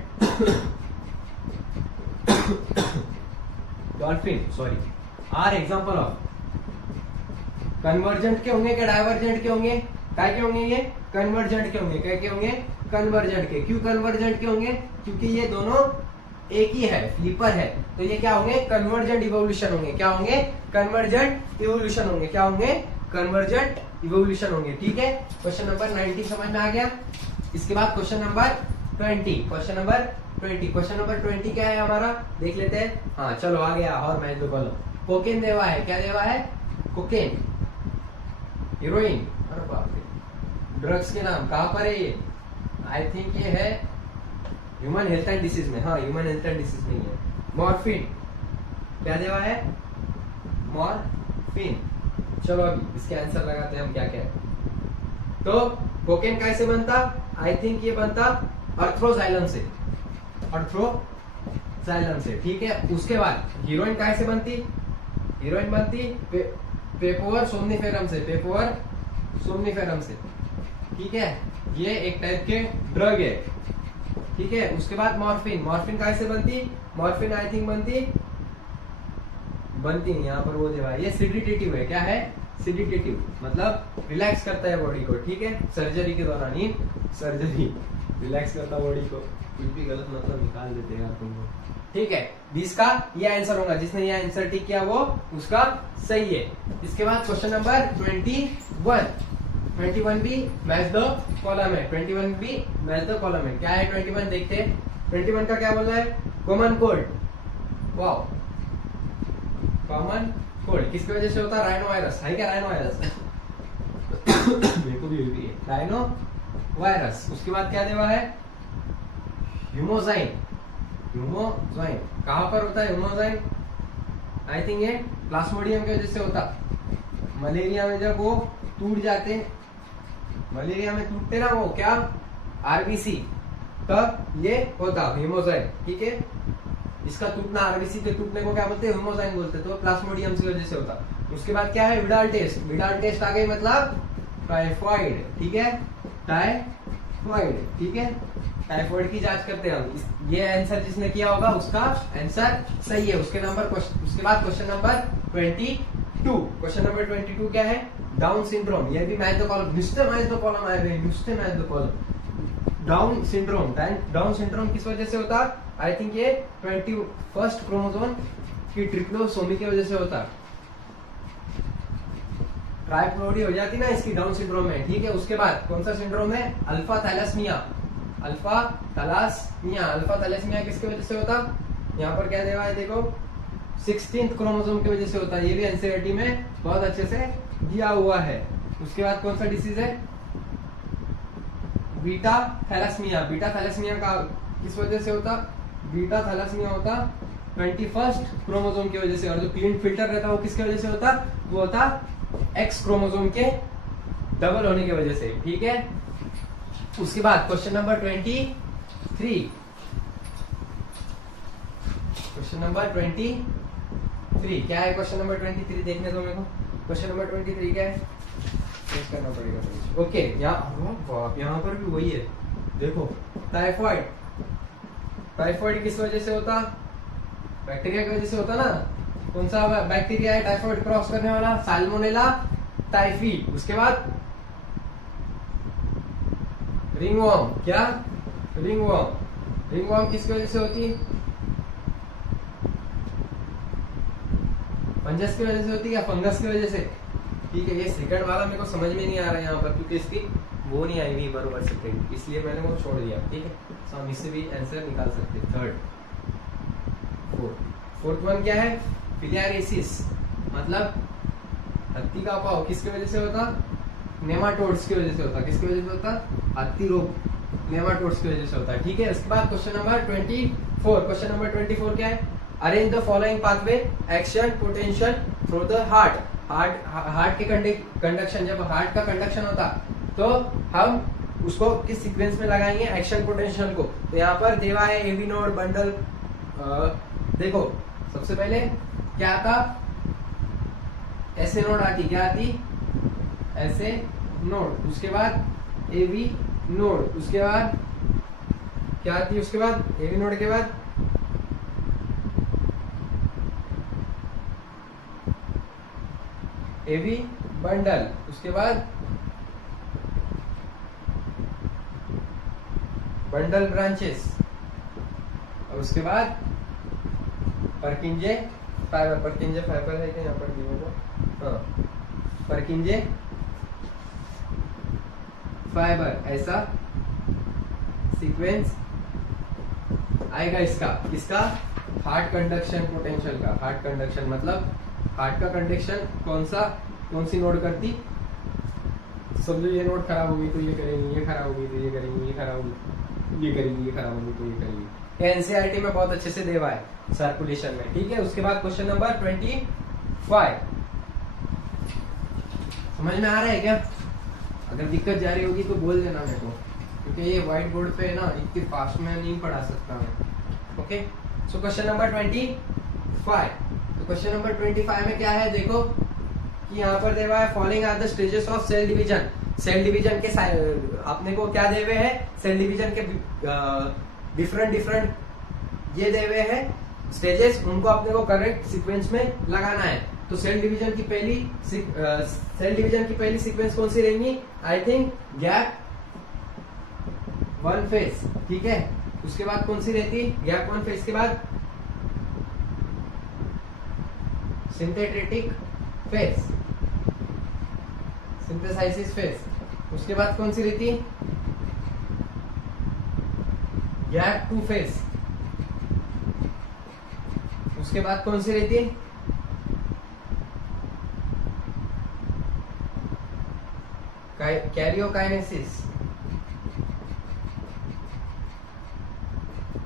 dolphin sorry are example of convergent के होंगे क्या डाइवर्जेंट के होंगे? क्या के होंगे? ये कन्वर्जेंट के होंगे। क्या के होंगे? कन्वर्जेंट के। क्यों कन्वर्जेंट के होंगे? क्योंकि ये दोनों एक ही है, फ्लिपर है, तो ये क्या होंगे? कन्वर्जेंट इवोल्यूशन होंगे। क्या होंगे? कन्वर्जेंट इवोल्यूशन होंगे। क्या होंगे? कन्वर्जेंट इवोल्यूशन होंगे। ठीक है, क्वेश्चन नंबर 19 समझ में आ गया। इसके बाद question number 20। Question number 20। Question number 20 क्या है हमारा? देख लेते हैं। हाँ चलो आ गया। और मैं तो बोलो कोकेन देवा है। क्या देवा है? Cocaine, heroine. अरे बाप रे, ड्रग्स के नाम कहाँ पर है ये? आई थिंक ये है ह्यूमन हेल्थ एंड डिसीज में, हाँ ह्यूमन हेल्थ एंड डिसीज में ही है। मॉर्फिन क्या देवा है, मॉर्फिन। चलो अभी इसके आंसर लगाते हैं हम क्या क्या है। तो कोकेन कैसे बनता, आई थिंक ये बनता अर्थ्रोजाइलम से, अर्थ्रोजाइलम से, ठीक है। उसके बाद हीरोइन कैसे बनती, हीरोइन बनती पेपोवर सोमनिफेरम से, पेपोवर सोमनिफेरम से, ठीक है। ये एक टाइप के ड्रग है, ठीक है। उसके बाद मॉर्फिन, मॉर्फिन कैसे बनती, मॉर्फिन आई थिंक बनती नहीं, यहाँ पर वो देवा है, ये सिडिटेटिव है, क्या है, सिडिटेटिव मतलब रिलैक्स करता है बॉडी को, ठीक है। सर्जरी के दौरान ही, सर्जरी रिलैक्स करता बॉडी को, कुछ भी गलत मतलब निकाल देते हैं यार तुमको, ठीक है। 20 का ये आंसर होगा, जिसने ये आंसर टिक किया वो उसका सही है। इसके बाद क्वेश्चन नंबर 21 भी मैच द कॉलम है, 21 भी मैच द कॉलम है। क्या है 21 देखते हैं। 21 का क्या बोल रहा है, common cold, wow common cold किसकी वजह से होता है, राइनो वायरस है क्या, राइनो वायरस मेरे को भी है राइनो वायरस। उसके बाद क्या देवा है, ह्यूमोजाइन, ह्यूमोजाइन कहां पर होता है ह्यूमोजाइन, आई थिंक ये प्लाज्मोडियम की वजह से होता। मलेरिया में जब वो टूट जाते, मलेरिया में टूटते ना वो क्या, आरबीसी, तब ये होता ह्यूमोजाइन, ठीक है। इसका टूटना, आरबीसी के टूटने को क्या बोलते हैं, ह्यूमोजाइन बोलते हैं, तो प्लाज्मोडियम की वजह से होता। उसके बाद क्या है, विडाल टेस्ट, विडाल टेस्ट आ गई मतलब टाइफॉइड, ठीक है, टाइफॉइड, ठीक है। टाइफॉइड की जांच करते हैं हम। ये आंसर जिसने किया होगा उसका आंसर सही है। उसके बाद क्वेश्चन नंबर 22, क्वेश्चन नंबर 22 क्या है, डाउन सिंड्रोम। ये भी मैच द कॉलम, नुस्ते मैच द कॉलम आए हुए, नुस्ते match the column. Down syndrome, down syndrome किस वजह से होता, आई थिंक ये 21st क्रोमोसोम की ट्रिप्लोसोमी की वजह से होता। ट्राइप्लोइडी हो जाती ना इसकी डाउन सिंड्रोम में, ठीक है। उसके बाद कौन सा सिंड्रोम है, alpha thalassaemia, alpha thalassaemia, alpha thalassaemia किसकी वजह से होता, यहाँ पर क्या देवा है देखो, 16th क्रोमोसोम की वजह से होता है। ये भी एनसीईआरटी में बहुत अच्छे से दिया हुआ है। उसके बाद कौन सा डिसीज है, बीटा थैलेसीमिया, बीटा थैलेसीमिया का किस वजह से होता, बीटा थैलेसीमिया होता 21st क्रोमोसोम की वजह से। और जो क्लीन फिल्टर रहता है वो किसकी वजह से होता, वो होता एक्स क्रोमोसोम के डबल होने की वजह से, ठीक है। उसके बाद क्वेश्चन नंबर 23, क्वेश्चन नंबर 23 क्या है, क्वेश्चन नंबर 23 देखने दो मेरे को। क्वेश्चन नंबर 23 क्या है, चेक करना पड़ेगा। ओके, यहाँ पर भी वही है, देखो टाइफॉइड, टाइफॉइड किस वजह से होता, बैक्टीरिया की वजह से होता ना। कौन सा बैक्टीरिया है टाइफॉइड क्रॉस करने वाला, साल्मोनेला टाइफी। उसके बाद रिंगवॉर्म, क्या, रिंगवॉर्म, रिंगवॉर्म किसकी वजह से होती, फंगस की वजह से होती है या फंगस की वजह से, ठीक है। ये सेकंड वाला मेरे को समझ में नहीं आ रहा है यहाँ पर, क्योंकि इसकी वो नहीं आई हुई बरोबर सेकंड, इसलिए मैंने वो छोड़ दिया, ठीक है। तो हम इससे भी आंसर निकाल सकते हैं। थर्ड, फोर्थ वन क्या है, फिलियारिसिस, मतलब हत्ती का पाव किसकी वजह से होता, नेमाटोड्स की वजह से होता। किसकी वजह से होता, हत्ती रोग नेमाटोड्स की वजह से होता है, ठीक है। उसके बाद क्वेश्चन नंबर 24, क्वेश्चन नंबर 24 क्या है, arrange the following pathway action potential through the heart. Heart के कंडक्शन, जब हार्ट का कंडक्शन होता तो हम उसको किस सीक्वेंस में लगाएंगे, एक्शन पोटेंशियल को। तो यहाँ पर देवा है एवी नोड बंडल। देखो सबसे पहले क्या आता, ऐसे नोड आती, क्या आती, ऐसे नोड। उसके बाद एवी नोड, उसके बाद क्या आती, उसके बाद एवी नोड के बाद एवी बंडल, उसके बाद बंडल ब्रांचेस, और उसके बाद परकिंजे फाइबर। परकिंजे फाइबर है क्या यहाँ पर दिया होगा, हाँ परकिंजे फाइबर, ऐसा सीक्वेंस आएगा इसका हार्ट कंडक्शन पोटेंशियल का। हार्ट कंडक्शन मतलब हार्ट का कंडक्शन कौन सी नोड करती, समझो ये नोट खराब होगी तो ये करेंगे, ये खराब होगी तो ये करेंगे, ये खराब होगी ये करेंगे, ये खराब होगी तो ये करेंगे। ये एनसीईआरटी में बहुत अच्छे से देवा है सर्कुलेशन में, ठीक है। उसके बाद क्वेश्चन नंबर 25, समझ में आ रहा है क्या? अगर दिक्कत जा रही होगी तो बोल देना मेरे को, क्योंकि ये व्हाइट बोर्ड पे ना इतनी फास्ट में नहीं पढ़ा सकता मैं। Okay, so question number 25। तो क्वेश्चन नंबर 25 में क्या है देखो कि यहाँ पर देवा है following are the stages of cell division. Cell division के अपने को क्या देवे है, सेल डिवीजन के डिफरेंट ये देवे है स्टेजेस, उनको अपने को करेक्ट सीक्वेंस में लगाना है। तो सेल डिवीजन की पहली सीक्वेंस कौन सी रहेंगी? आई थिंक गैप 1 फेज, ठीक है। उसके बाद कौन सी रहती? गैप 1 फेज के बाद सिंथेटिक फेज, सिंथेसाइसिस फेज। उसके बाद कौन सी रहती? Gap 2 phase. उसके बाद कौन सी रहती? कैरियोकाइनेसिस।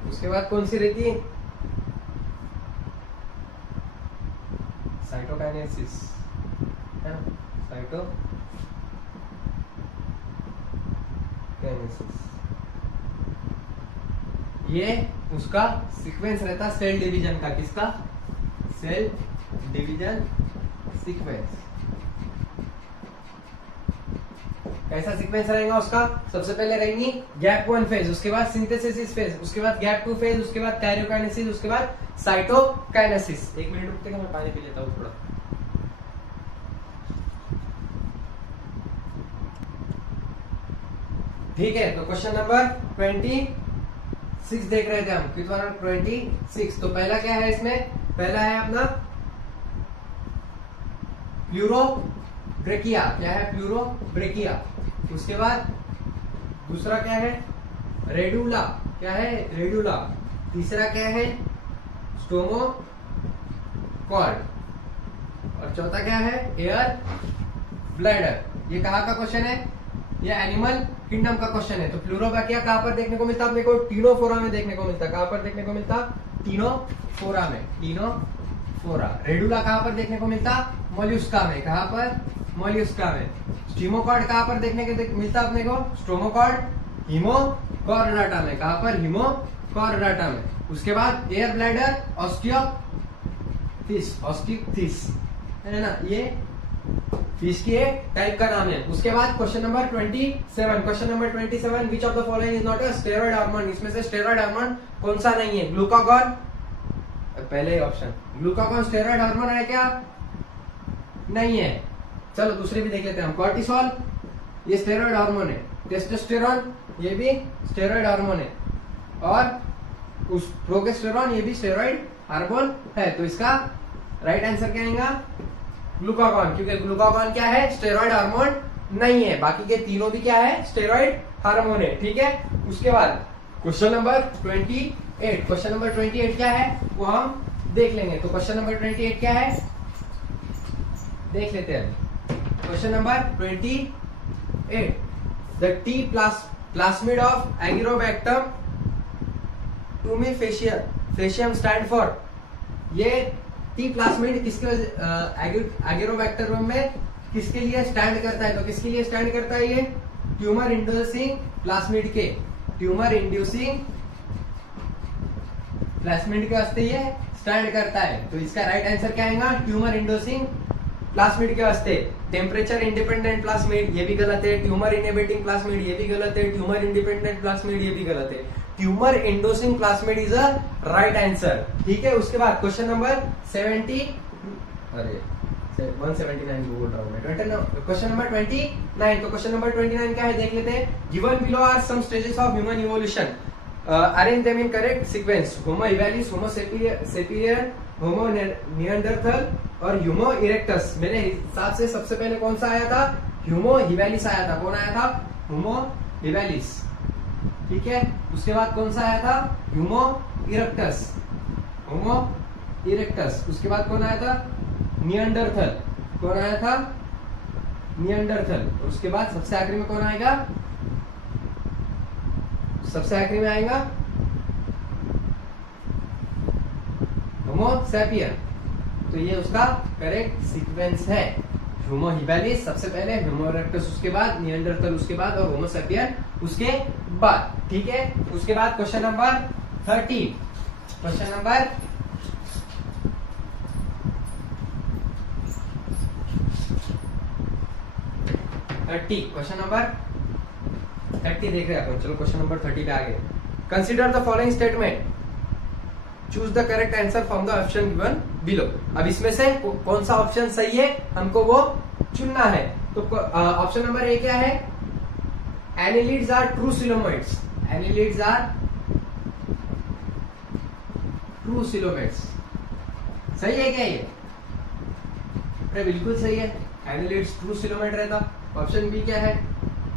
उसके बाद कौन सी रहती? साइटोकाइनेसिस, है ना, साइटोकाइनेसिस। ये उसका सीक्वेंस रहता सेल डिवीजन का। किसका? Cell division sequence. कैसा सीक्वेंस रहेगा उसका? सबसे पहले रहेंगी गैप 1 फेज, उसके बाद सिंथेसिस फेज, उसके बाद गैप 2 फेज, उसके बाद कैरियोकाइनेसिस, उसके बाद साइटोकाइनेसिस। 1 मिनट रुकते मैं पानी पी लेता हूँ थोड़ा। ठीक है, तो क्वेश्चन नंबर 26 देख रहे थे हम, कितना 26। तो पहला क्या है इसमें? पहला है अपना प्लूरोब्रेकिया। क्या है? प्लूरोब्रेकिया। उसके बाद दूसरा क्या है? रेडुला। क्या है? रेडुला। तीसरा क्या है? स्टोमोकॉर्ड। और चौथा क्या है? Air bladder. ये कहाँ का क्वेश्चन है? ये एनिमल किंगडम का क्वेश्चन है। तो प्लूरोब्रेकिया कहाँ पर देखने को मिलता? अपने को टीनोफोरा में देखने को मिलता। कहाँ पर देखने को मिलता? टीनोफोरा में, टीनोफोरा। रेडुला कहाँ पर देखने को मिलता? मोल्युस्का में। कहाँ पर? मोल्युस्का में। स्टीमोकॉर्ड कहाँ पर देखने को मिलता अपने को? स्टोमोकॉर्ड हिमोकॉर्डाटा में। कहाँ पर? हिमोकॉर्डाटा में। उसके बाद एयर ब्लैडर ऑस्टियोथिस, है ना, ये फिश की एक टाइप का नाम है। उसके बाद question number 27। Question number 27, which of the following is not a steroid hormone. इसमें से स्टेरॉइड हार्मोन कौन सा नहीं है? ग्लूकागॉन, पहले ही ऑप्शन। ग्लूकागॉन स्टेरॉइड हार्मोन है क्या? नहीं है। चलो दूसरे भी देख लेते हैं हम। कॉर्टिसोल, ये स्टेरॉइड हार्मोन है। टेस्टोस्टेरोन, ये भी स्टेरॉइड हार्मोन है। और उस प्रोजेस्टेरोन, ये भी स्टेरॉइड हार्मोन है। तो इसका राइट आंसर क्या आएगा? ग्लूकागॉन, क्योंकि ग्लूकागॉन क्या है? स्टेरॉइड हार्मोन नहीं है। बाकी के तीनों भी क्या है? स्टेरॉइड हार्मोन है, ठीक है। उसके बाद क्वेश्चन नंबर 28। क्वेश्चन नंबर 28 क्या है वो हम देख लेंगे। तो क्वेश्चन नंबर 28 क्या है देख लेते हैं। Question number 28, the T plasmid of Agrobacterium tumefaciens stand for. ये टी प्लास्मिड किसके एगिरोबैक्टरम में किसके लिए स्टैंड करता है? तो किसके लिए स्टैंड करता है? ये ट्यूमर इंड्यूसिंग प्लास्मिड के, ट्यूमर इंड्यूसिंग प्लास्मिड के वास्ते ये स्टैंड करता है। तो इसका राइट आंसर क्या आएगा? ट्यूमर इंड्यूसिंग प्लास्मिड के वास्ते। टेम्परेचर इंडिपेंडेंट प्लास्मिड, ये भी गलत है। ट्यूमर इनहिबिटिंग प्लास्मिड, ये भी गलत है। ट्यूमर इंडिपेंडेंट प्लास्मिड, ये भी गलत है। Tumour inducing plasmid is a right answer, ठीक है। उसके बाद क्वेश्चन नंबर 179 बोल रहा हूं मैं। Question number 29। तो क्वेश्चन नंबर 29 क्या है देख लेते हैं। Given below are some stages of human evolution, arrange them in correct sequence. Homo habilis, Homo sapiens, Homo neanderthal और ह्यूमो इरेक्टस। मेरे हिसाब से सबसे पहले कौन सा आया था? ह्यूमो इवैलिस आया था। कौन आया था? ह्यूमो इवैलिस, ठीक है। उसके बाद कौन सा आया था? ह्यूमो इरेक्टस, होमो इरेक्टस। उसके बाद कौन आया था? निएंडरथल। कौन आया था? नियंडरथल। और उसके बाद सबसे आखिरी में कौन आएगा? सबसे आखिरी में आएगा होमो सैपियन। तो ये उसका करेक्ट सीक्वेंस है। होमो हिबेलिस सबसे पहले, होमो इरेक्टस उसके बाद, नियंडरथल उसके बाद और होमो सैपियन उसके बाद। ठीक है, उसके बाद question number 30। Question number 30, question number 30 देख रहे हैं अपन। चलो क्वेश्चन नंबर 30 पे आ गए। Consider the following statement, choose the correct answer from the option given below. अब इसमें से कौन सा ऑप्शन सही है हमको वो चुनना है। तो ऑप्शन नंबर ए क्या है? Annelids are true coelomates. Annelids are true coelomates. सही है क्या ये? अरे बिल्कुल सही है, एनिलिड्स ट्रू सिलोमेट रहता। ऑप्शन बी क्या है?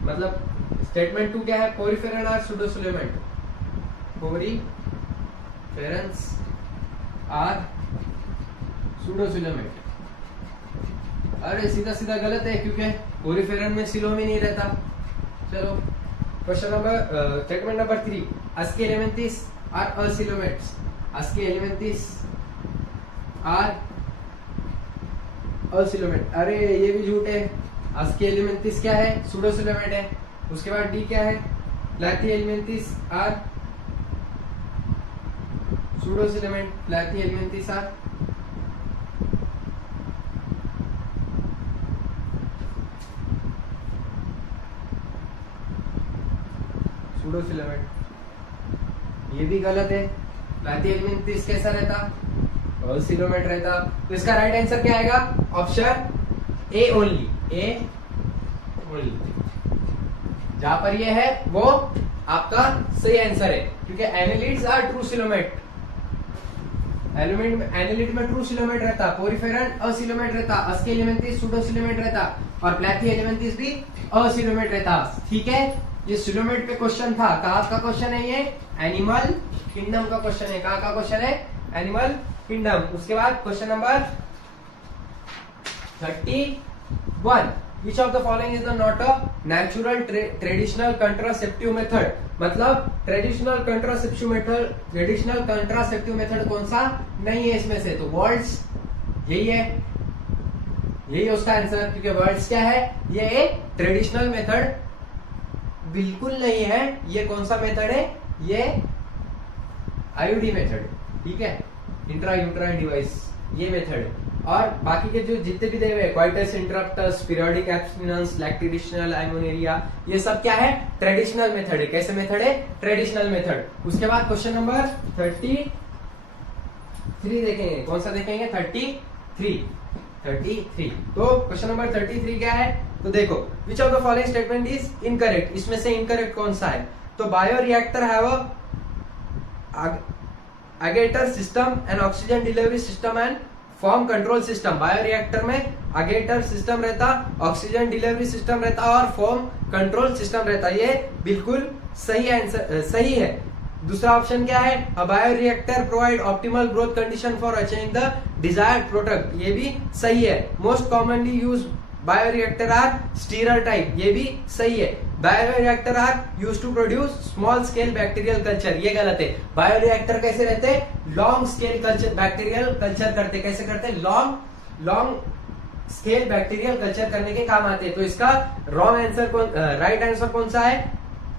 मतलब स्टेटमेंट 2 क्या है? Poriferan are pseudo coelomate. Poriferans are pseudo coelomate. अरे सीधा सीधा गलत है, क्योंकि पोरिफेरन में सिलोम ही नहीं रहता। चलो question number statement number 3, aschelminthes are acoelomates. Aschelminthes are acoelomate. अरे ये भी झूठ है। अस्की एलिमेंटिस क्या है? सूडो सिलोमेट है। उसके बाद डी क्या है? Platyhelminthes are pseudo coelomate. Platyhelminthes are pseudo coelomate. ये भी गलत है। प्लैथी एलिमेंटिस कैसा रहता? असिलोमेट रहता। तो इसका राइट आंसर क्या आएगा? Option A only. A only, जहां पर ये है वो आपका सही आंसर है, क्योंकि annelids are true coelomate. Annelid में ट्रू सिलोमेट रहता, पोरिफेरन असिलोमेट रहता, अस्की एलिमेंटिस सूडो सिलोमेट रहता और प्लैथी एलिमेंटिस भी असिलोमेट रहता। ठीक है, ये सिलोमेट पे क्वेश्चन था। कहाँ का क्वेश्चन है ये? एनिमल किंगडम का क्वेश्चन है। कहाँ का क्वेश्चन है? Animal kingdom. उसके बाद question number 31, which of the following is the not a natural traditional contraceptive method? मतलब ट्रेडिशनल कंट्रासेप्टिव मेथड कौन सा नहीं है इसमें से? तो वर्ड्स यही है, यही उसका आंसर, क्योंकि वर्ड्स क्या है? ये एक ट्रेडिशनल मेथड बिल्कुल नहीं है। ये कौन सा मेथड है? ये आईयूडी मेथड। ठीक है, इंट्रा यूट्राइन डिवाइस, ये मेथड है। और बाकी के जो जितने भी दे हुए coitus interruptus, periodic abstinence, lactational amenorrhoea, ये सब क्या है? ट्रेडिशनल मेथड है। कैसे मेथड है? Traditional method. उसके बाद क्वेश्चन नंबर 33 देखेंगे। कौन सा देखेंगे? 33। तो क्वेश्चन नंबर 33 क्या है? तो देखो, which of the following statement is incorrect? इसमें से इनकरेक्ट कौन सा है? तो bioreactor have a agitator system and oxygen delivery system and foam control system. Bioreactor में अगेटर सिस्टम रहता, ऑक्सीजन डिलीवरी सिस्टम रहता और फॉर्म कंट्रोल सिस्टम रहता। ये बिल्कुल सही आंसर, सही है। दूसरा ऑप्शन क्या है? A bioreactor provide optimal growth condition for achieving the desired product. ये भी सही है। Most commonly use bioreactor are stirrer type. ये भी सही है। Bioreactor are used to produce small scale bacterial culture. ये गलत है। बायोरिएक्टर कैसे रहते हैं? Long scale culture, bacterial culture करते। कैसे करते? लॉन्ग स्केल बैक्टीरियल कल्चर करने के काम आते हैं। तो इसका रॉन्ग आंसर राइट आंसर कौन सा है?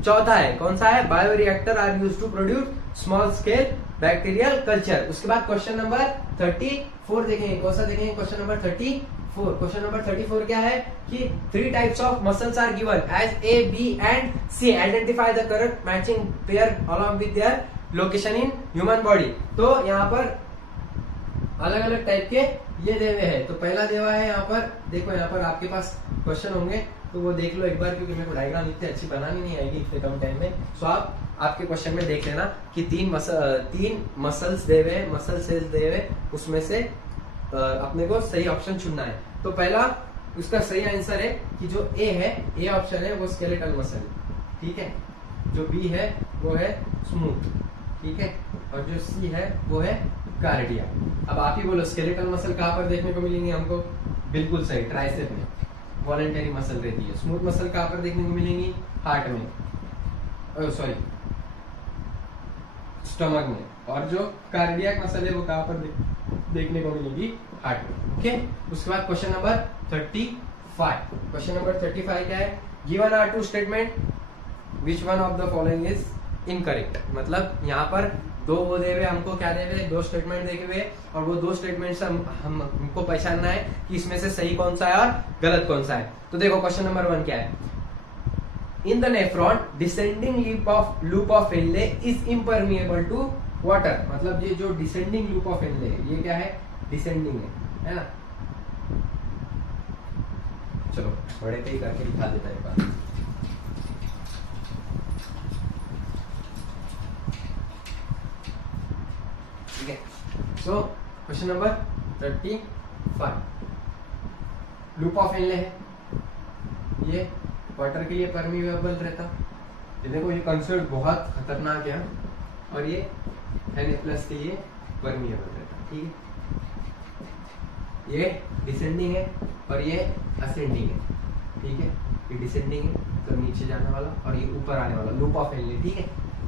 चौथा है। कौन सा है? Bioreactor are used to produce small scale bacterial culture. उसके बाद क्वेश्चन नंबर 34 देखेंगे। कौन सा देखेंगे? Question number 34। क्वेश्चन नंबर 34 क्या है कि 3 types of muscles are given as A, B and C। Identify the correct matching pair along with their location in human body. तो यहाँ पर अलग अलग टाइप के ये देवे हैं। तो पहला देवा है यहाँ पर, देखो यहाँ पर आपके पास क्वेश्चन होंगे तो वो देख लो एक बार, क्योंकि मेरे को डायग्राम इतनी अच्छी बनानी नहीं आएगी इतने कम टाइम में। सो आप आपके क्वेश्चन में देख लेना कि 3 मसल्स देवे, मसल सेल्स देवे, उसमें से अपने को सही ऑप्शन चुनना है। तो पहला उसका सही आंसर है कि जो ए है, ए ऑप्शन है वो स्केलेटल मसल। ठीक है, जो बी है वो है स्मूथ। ठीक है, और जो सी है वो है कार्डिया। अब आप ही बोलो स्केलेटल मसल कहाँ पर देखने को मिलेंगे हमको? बिल्कुल सही, ट्राइसेप में। वॉलेंटरी मसल रहती है। स्मूथ मसल कहाँ पर देखने को मिलेंगी? हार्ट में, सॉरी स्टमक में। और जो कार्डियक मसल है वो कहाँ पर देखने को मिलेगी? हार्ट में। ओके, उसके बाद क्वेश्चन नंबर 35। क्वेश्चन नंबर 35 क्या है? Given are two statement which one of the following is incorrect. मतलब यहाँ पर दो वो दे हुए, हमको क्या दे हुए? दो स्टेटमेंट देखे हुए, और वो दो स्टेटमेंट से हमको पहचानना है कि इसमें से सही कौन सा है और गलत कौन सा है। तो देखो क्वेश्चन नंबर 1 क्या है? In the nephron descending loop of Henle is impermeable to water. मतलब ये जो डिसेंडिंग लूप ऑफ एनले ये क्या है? डिसेंडिंग है ना? चलो बड़े पे ही करके दिखा देता है एक बार। ठीक है, so question number 35, loop of Henle है, ये वाटर के लिए परमिएबल रहता। ये देखो ये कंसेप्ट बहुत खतरनाक है, और ये Na+ के लिए परमिएबल रहता। ठीक है, ये डिसेंडिंग है और ये असेंडिंग है। ठीक है, ये डिसेंडिंग है तो नीचे जाने वाला, और ये ऊपर आने वाला, लूप ऑफ एनले। ठीक है,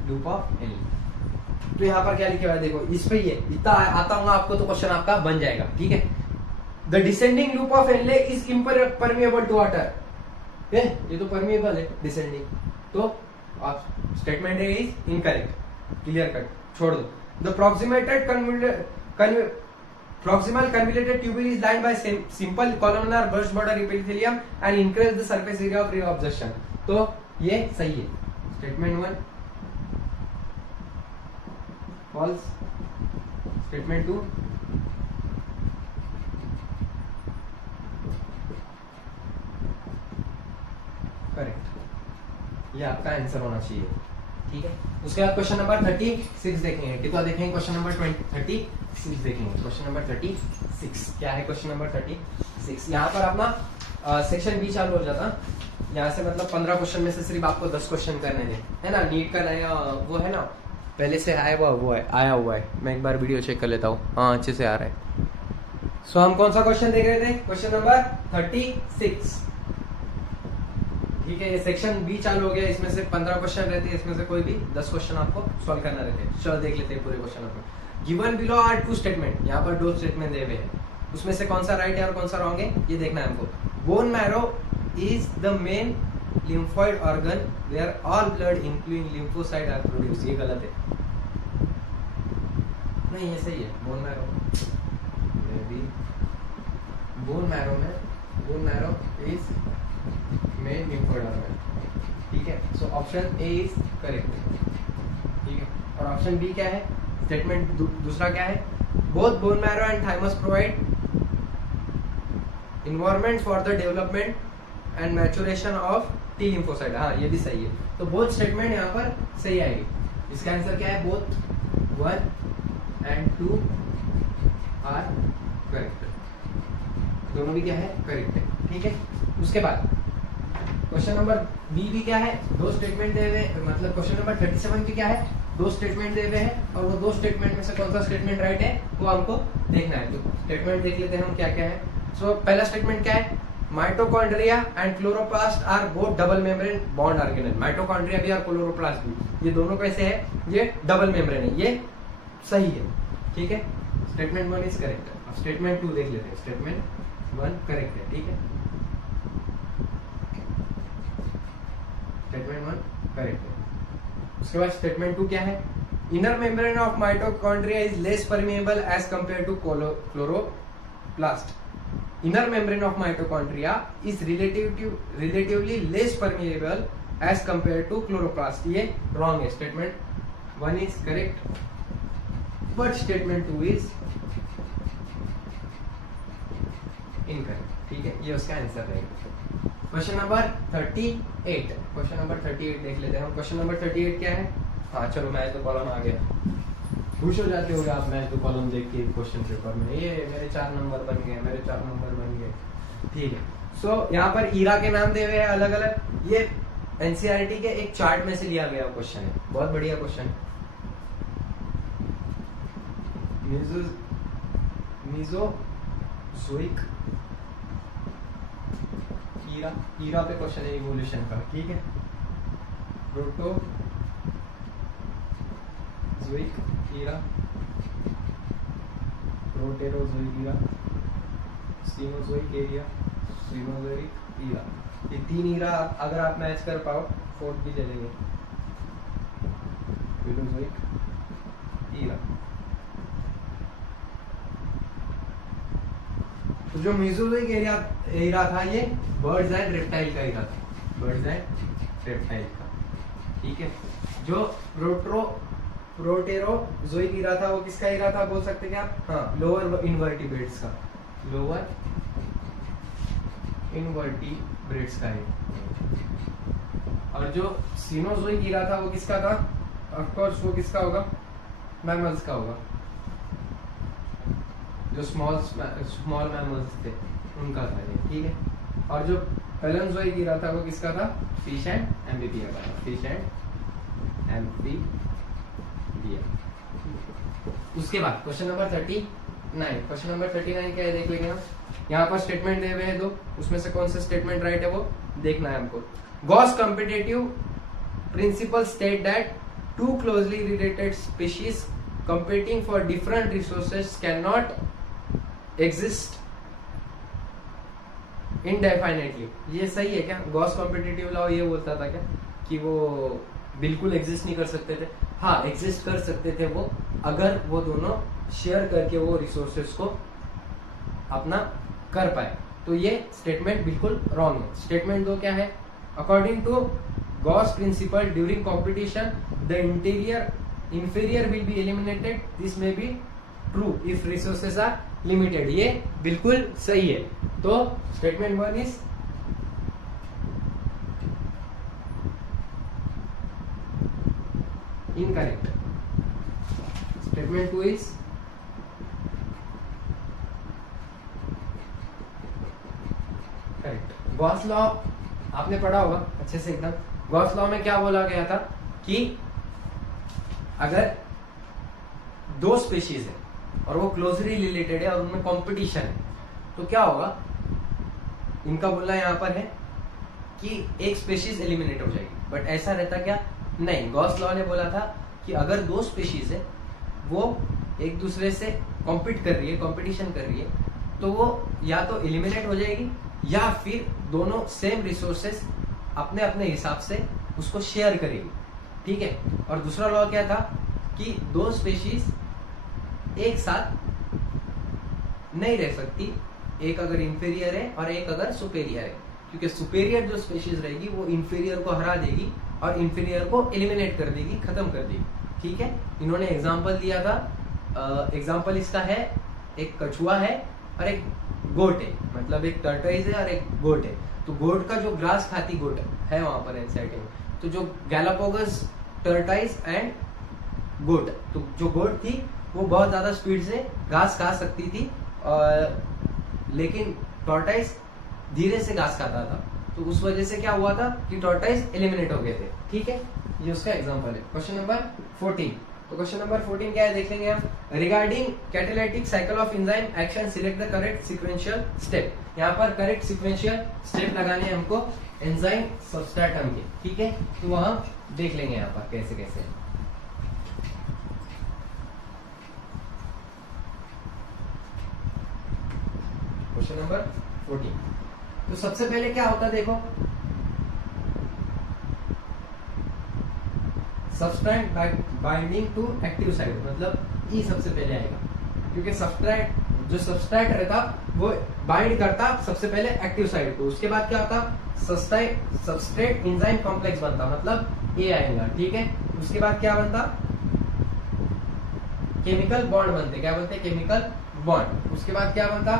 लूप ऑफ एनले। तो यहाँ पर क्या लिखे हुआ है देखो, इस पे ये इतना आता होगा आपको तो क्वेश्चन आपका बन जाएगा। ठीक है, the descending loop of Henle is impermeable to water. ये तो परमिएबल है डिसेंडिंग, तो आप statement A is incorrect. Clear cut, छोड़ दो। The proximal convoluted tubule is lined by simple columnar burst border epithelium and increase the surface area of reabsorption। तो ये सही है। Statement 1 false, statement 2 correct. ये आपका आंसर होना चाहिए। ठीक है, उसके बाद क्वेश्चन नंबर 36 देखेंगे। कितना देखेंगे? क्वेश्चन नंबर 36 देखेंगे। क्वेश्चन नंबर 36 क्या है? क्वेश्चन नंबर 36 यहाँ पर अपना सेक्शन बी चालू हो जाता। यहाँ से मतलब 15 क्वेश्चन में से सिर्फ आपको 10 क्वेश्चन करने हैं, है ना? नीट का नया वो है ना, पहले से आया हुआ है। मैं एक बार वीडियो चेक कर लेता हूँ। हाँ, अच्छे से आ रहा है। सो हम कौन सा क्वेश्चन देख रहे थे? Question number 36। ठीक है, ये सेक्शन बी चालू हो गया। इसमें से 15 क्वेश्चन रहते हैं, इसमें से कोई भी 10 क्वेश्चन आपको सॉल्व करना रहते हैं। चलो देख लेते हैं पूरे क्वेश्चन आपको। Given below are 2 statement. यहाँ पर 2 स्टेटमेंट दे हुए हैं, उसमें से कौन सा राइट है और कौन सा रॉन्ग है ये देखना है हमको। Bone marrow is the main lymphoid organ where all blood including lymphocyte are produce. ये गलत है, नहीं ये सही है। Bone marrow is main lymphoid organ. ठीक है, so option A is correct. ठीक है, और ऑप्शन बी क्या है? स्टेटमेंट दूसरा क्या है? Both bone marrow and thymus provide environment for the development and maturation of T lymphocyte. हाँ, ये भी सही है। तो बोथ स्टेटमेंट यहाँ पर सही आएगी। इसका आंसर क्या है? Both 1 and 2 are correct. दोनों भी क्या है? करेक्ट है। ठीक है, उसके बाद क्वेश्चन नंबर बी भी क्या है? 2 स्टेटमेंट दे हुए, मतलब क्वेश्चन नंबर 37 भी क्या है? 2 स्टेटमेंट दे हुए हैं, और वो 2 स्टेटमेंट में से कौन सा स्टेटमेंट राइट है वो हमको देखना है। तो स्टेटमेंट देख लेते हैं हम क्या क्या है। सो पहला स्टेटमेंट क्या है? Mitochondria and chloroplast are both double membrane bound organelle. Mitochondria भी और क्लोरोप्लास्ट भी, ये दोनों कैसे है? ये डबल मेम्ब्रेन है, ये सही है। ठीक है, स्टेटमेंट 1 इज करेक्ट। अब स्टेटमेंट 2 देख लेते हैं। स्टेटमेंट 1 करेक्ट है। ठीक है, स्टेटमेंट 1 करेक्ट है। उसके बाद स्टेटमेंट 2 क्या है? Inner membrane of mitochondria is less permeable as compare to chloroplast. Inner membrane of mitochondria is relatively less permeable as compared to chloroplast। ये wrong है। Statement 1 is correct, but statement 2 is incorrect। ठीक है, ये उसका answer रहेगा। Question number 38। Question number 38 देख लेते हैं हम। क्वेश्चन नंबर 38 क्या है? हाँ चलो, मैच द कॉलम आ गया। खुश हो जाते होगे आप मैच द कॉलम देख के क्वेश्चन पेपर में। ये मेरे 4 नंबर बन गए, मेरे 4 नंबर बन गए। ठीक है, सो यहाँ पर ईरा के नाम दे हुए हैं अलग अलग। ये एनसीईआरटी के एक चार्ट में से लिया गया क्वेश्चन है, बहुत बढ़िया क्वेश्चन। मीजोजोइक ईरा, ईरा पे क्वेश्चन है इवोल्यूशन का, ठीक है। Protozoic era, proterozoic era, cenozoic area, cenozoic era. ये 3 ईरा अगर आप मैच कर पाओ, 4th भी ले लेंगे, मेसोजोइक ईरा। तो जो मेसोजोइक एरा था ये बर्ड्स एंड रेप्टाइल का एरा था, बर्ड्स एंड रेप्टाइल का, ठीक है। जो प्रोटेरोजोइक एरा था वो किसका एरा था बोल सकते क्या आप? हाँ, लोअर इनवर्टिब्रेट्स का, लोअर इनवर्टिब्रेट्स का है। और जो सीनोजोइक एरा था वो किसका था? ऑफ कोर्स वो किसका होगा? मैमल्स का होगा, जो स्मॉल मैमल्स थे उनका था ये, ठीक है। और जो पैलेंजोइक एरा था वो किसका था? फिश एंड एम्फीबिया का था, फिश एंड एम्फीबिया। उसके बाद क्वेश्चन नंबर 39, क्वेश्चन नंबर 39 क्या है देख लेंगे हम। यहाँ पर स्टेटमेंट दे हुए हैं 2, उसमें से कौन सा स्टेटमेंट राइट है वो देखना है हमको। Gause competitive principle state that 2 closely related species competing for different resources cannot exist indefinitely। ये सही है क्या? गॉस कॉम्पिटिटिव लॉ ये बोलता था क्या कि वो बिल्कुल एग्जिस्ट नहीं कर सकते थे? हाँ, एग्जिस्ट कर सकते थे वो, अगर वो दोनों शेयर करके वो रिसोर्सेस को अपना कर पाए। तो ये स्टेटमेंट बिल्कुल रॉन्ग है। स्टेटमेंट 2 क्या है? According to Gauss principle, during competition, the inferior will be eliminated. This may be true if resources are limited. ये बिल्कुल सही है। तो statement 1 is incorrect. Statement 2 is correct. Gauss law आपने पढ़ा होगा अच्छे से एकदम। गॉस लॉ में क्या बोला गया था कि अगर 2 स्पीशीज है और वो क्लोजली रिलेटेड है और उनमें कंपटीशन है तो क्या होगा? इनका बोलना यहाँ पर है कि एक स्पीशीज एलिमिनेट हो जाएगी, बट ऐसा रहता क्या? नहीं, गॉस लॉ ने बोला था कि अगर 2 स्पीशीज है वो एक दूसरे से कॉम्पीट कर रही है, कंपटीशन कर रही है, तो वो या तो एलिमिनेट हो जाएगी या फिर दोनों सेम रिसोर्सेस अपने अपने हिसाब से उसको शेयर करेगी, ठीक है। और दूसरा लॉ क्या था कि 2 स्पीशीज एक साथ नहीं रह सकती, एक अगर इंफीरियर है और एक अगर सुपेरियर है, क्योंकि सुपेरियर जो स्पीशीज रहेगी वो इंफीरियर को हरा देगी और इंफीरियर को एलिमिनेट कर देगी, खत्म कर देगी, ठीक है। इन्होंने एग्जाम्पल दिया था, एग्जाम्पल इसका है एक कछुआ है और एक गोट है, मतलब एक टर्टोइज है और एक गोट है। तो गोट का जो ग्रास खाती गोट है वहां पर एनसीईआरटी में, तो जो गैलापागोस टर्टोइज एंड गोट, तो जो गोट थी वो बहुत ज्यादा स्पीड से घास खा सकती थी, और लेकिन टर्टोइज धीरे से घास खाता था, तो उस वजह से क्या हुआ था कि टर्टोइज एलिमिनेट हो गए थे, ठीक है। ये उसका एग्जांपल है। क्वेश्चन नंबर 14, तो क्वेश्चन नंबर 14 क्या है देख लेंगे हम। Regarding catalytic cycle of enzyme action select the correct sequential step. यहाँ पर करेक्ट सीक्वेंशियल स्टेप लगाने हैं हमको एंजाइम सब्सट्रेटम के, ठीक है। तो वहां देख लेंगे यहाँ पर कैसे कैसे। क्वेश्चन नंबर 14, तो सबसे पहले क्या होता है देखो, substrate binding to active site, मतलब ई सबसे पहले आएगा, क्योंकि सबस्ट्रेट जो सबस्ट्रेट रहता वो बाइंड करता सबसे पहले एक्टिव साइट को, उसके बाद क्या होता सबस्ट्रेट एंजाइम कॉम्प्लेक्स बनता, मतलब ए आएगा, ठीक है। उसके बाद क्या बनता? केमिकल बॉन्ड बनते, क्या बनते? Chemical bond. उसके बाद क्या बनता?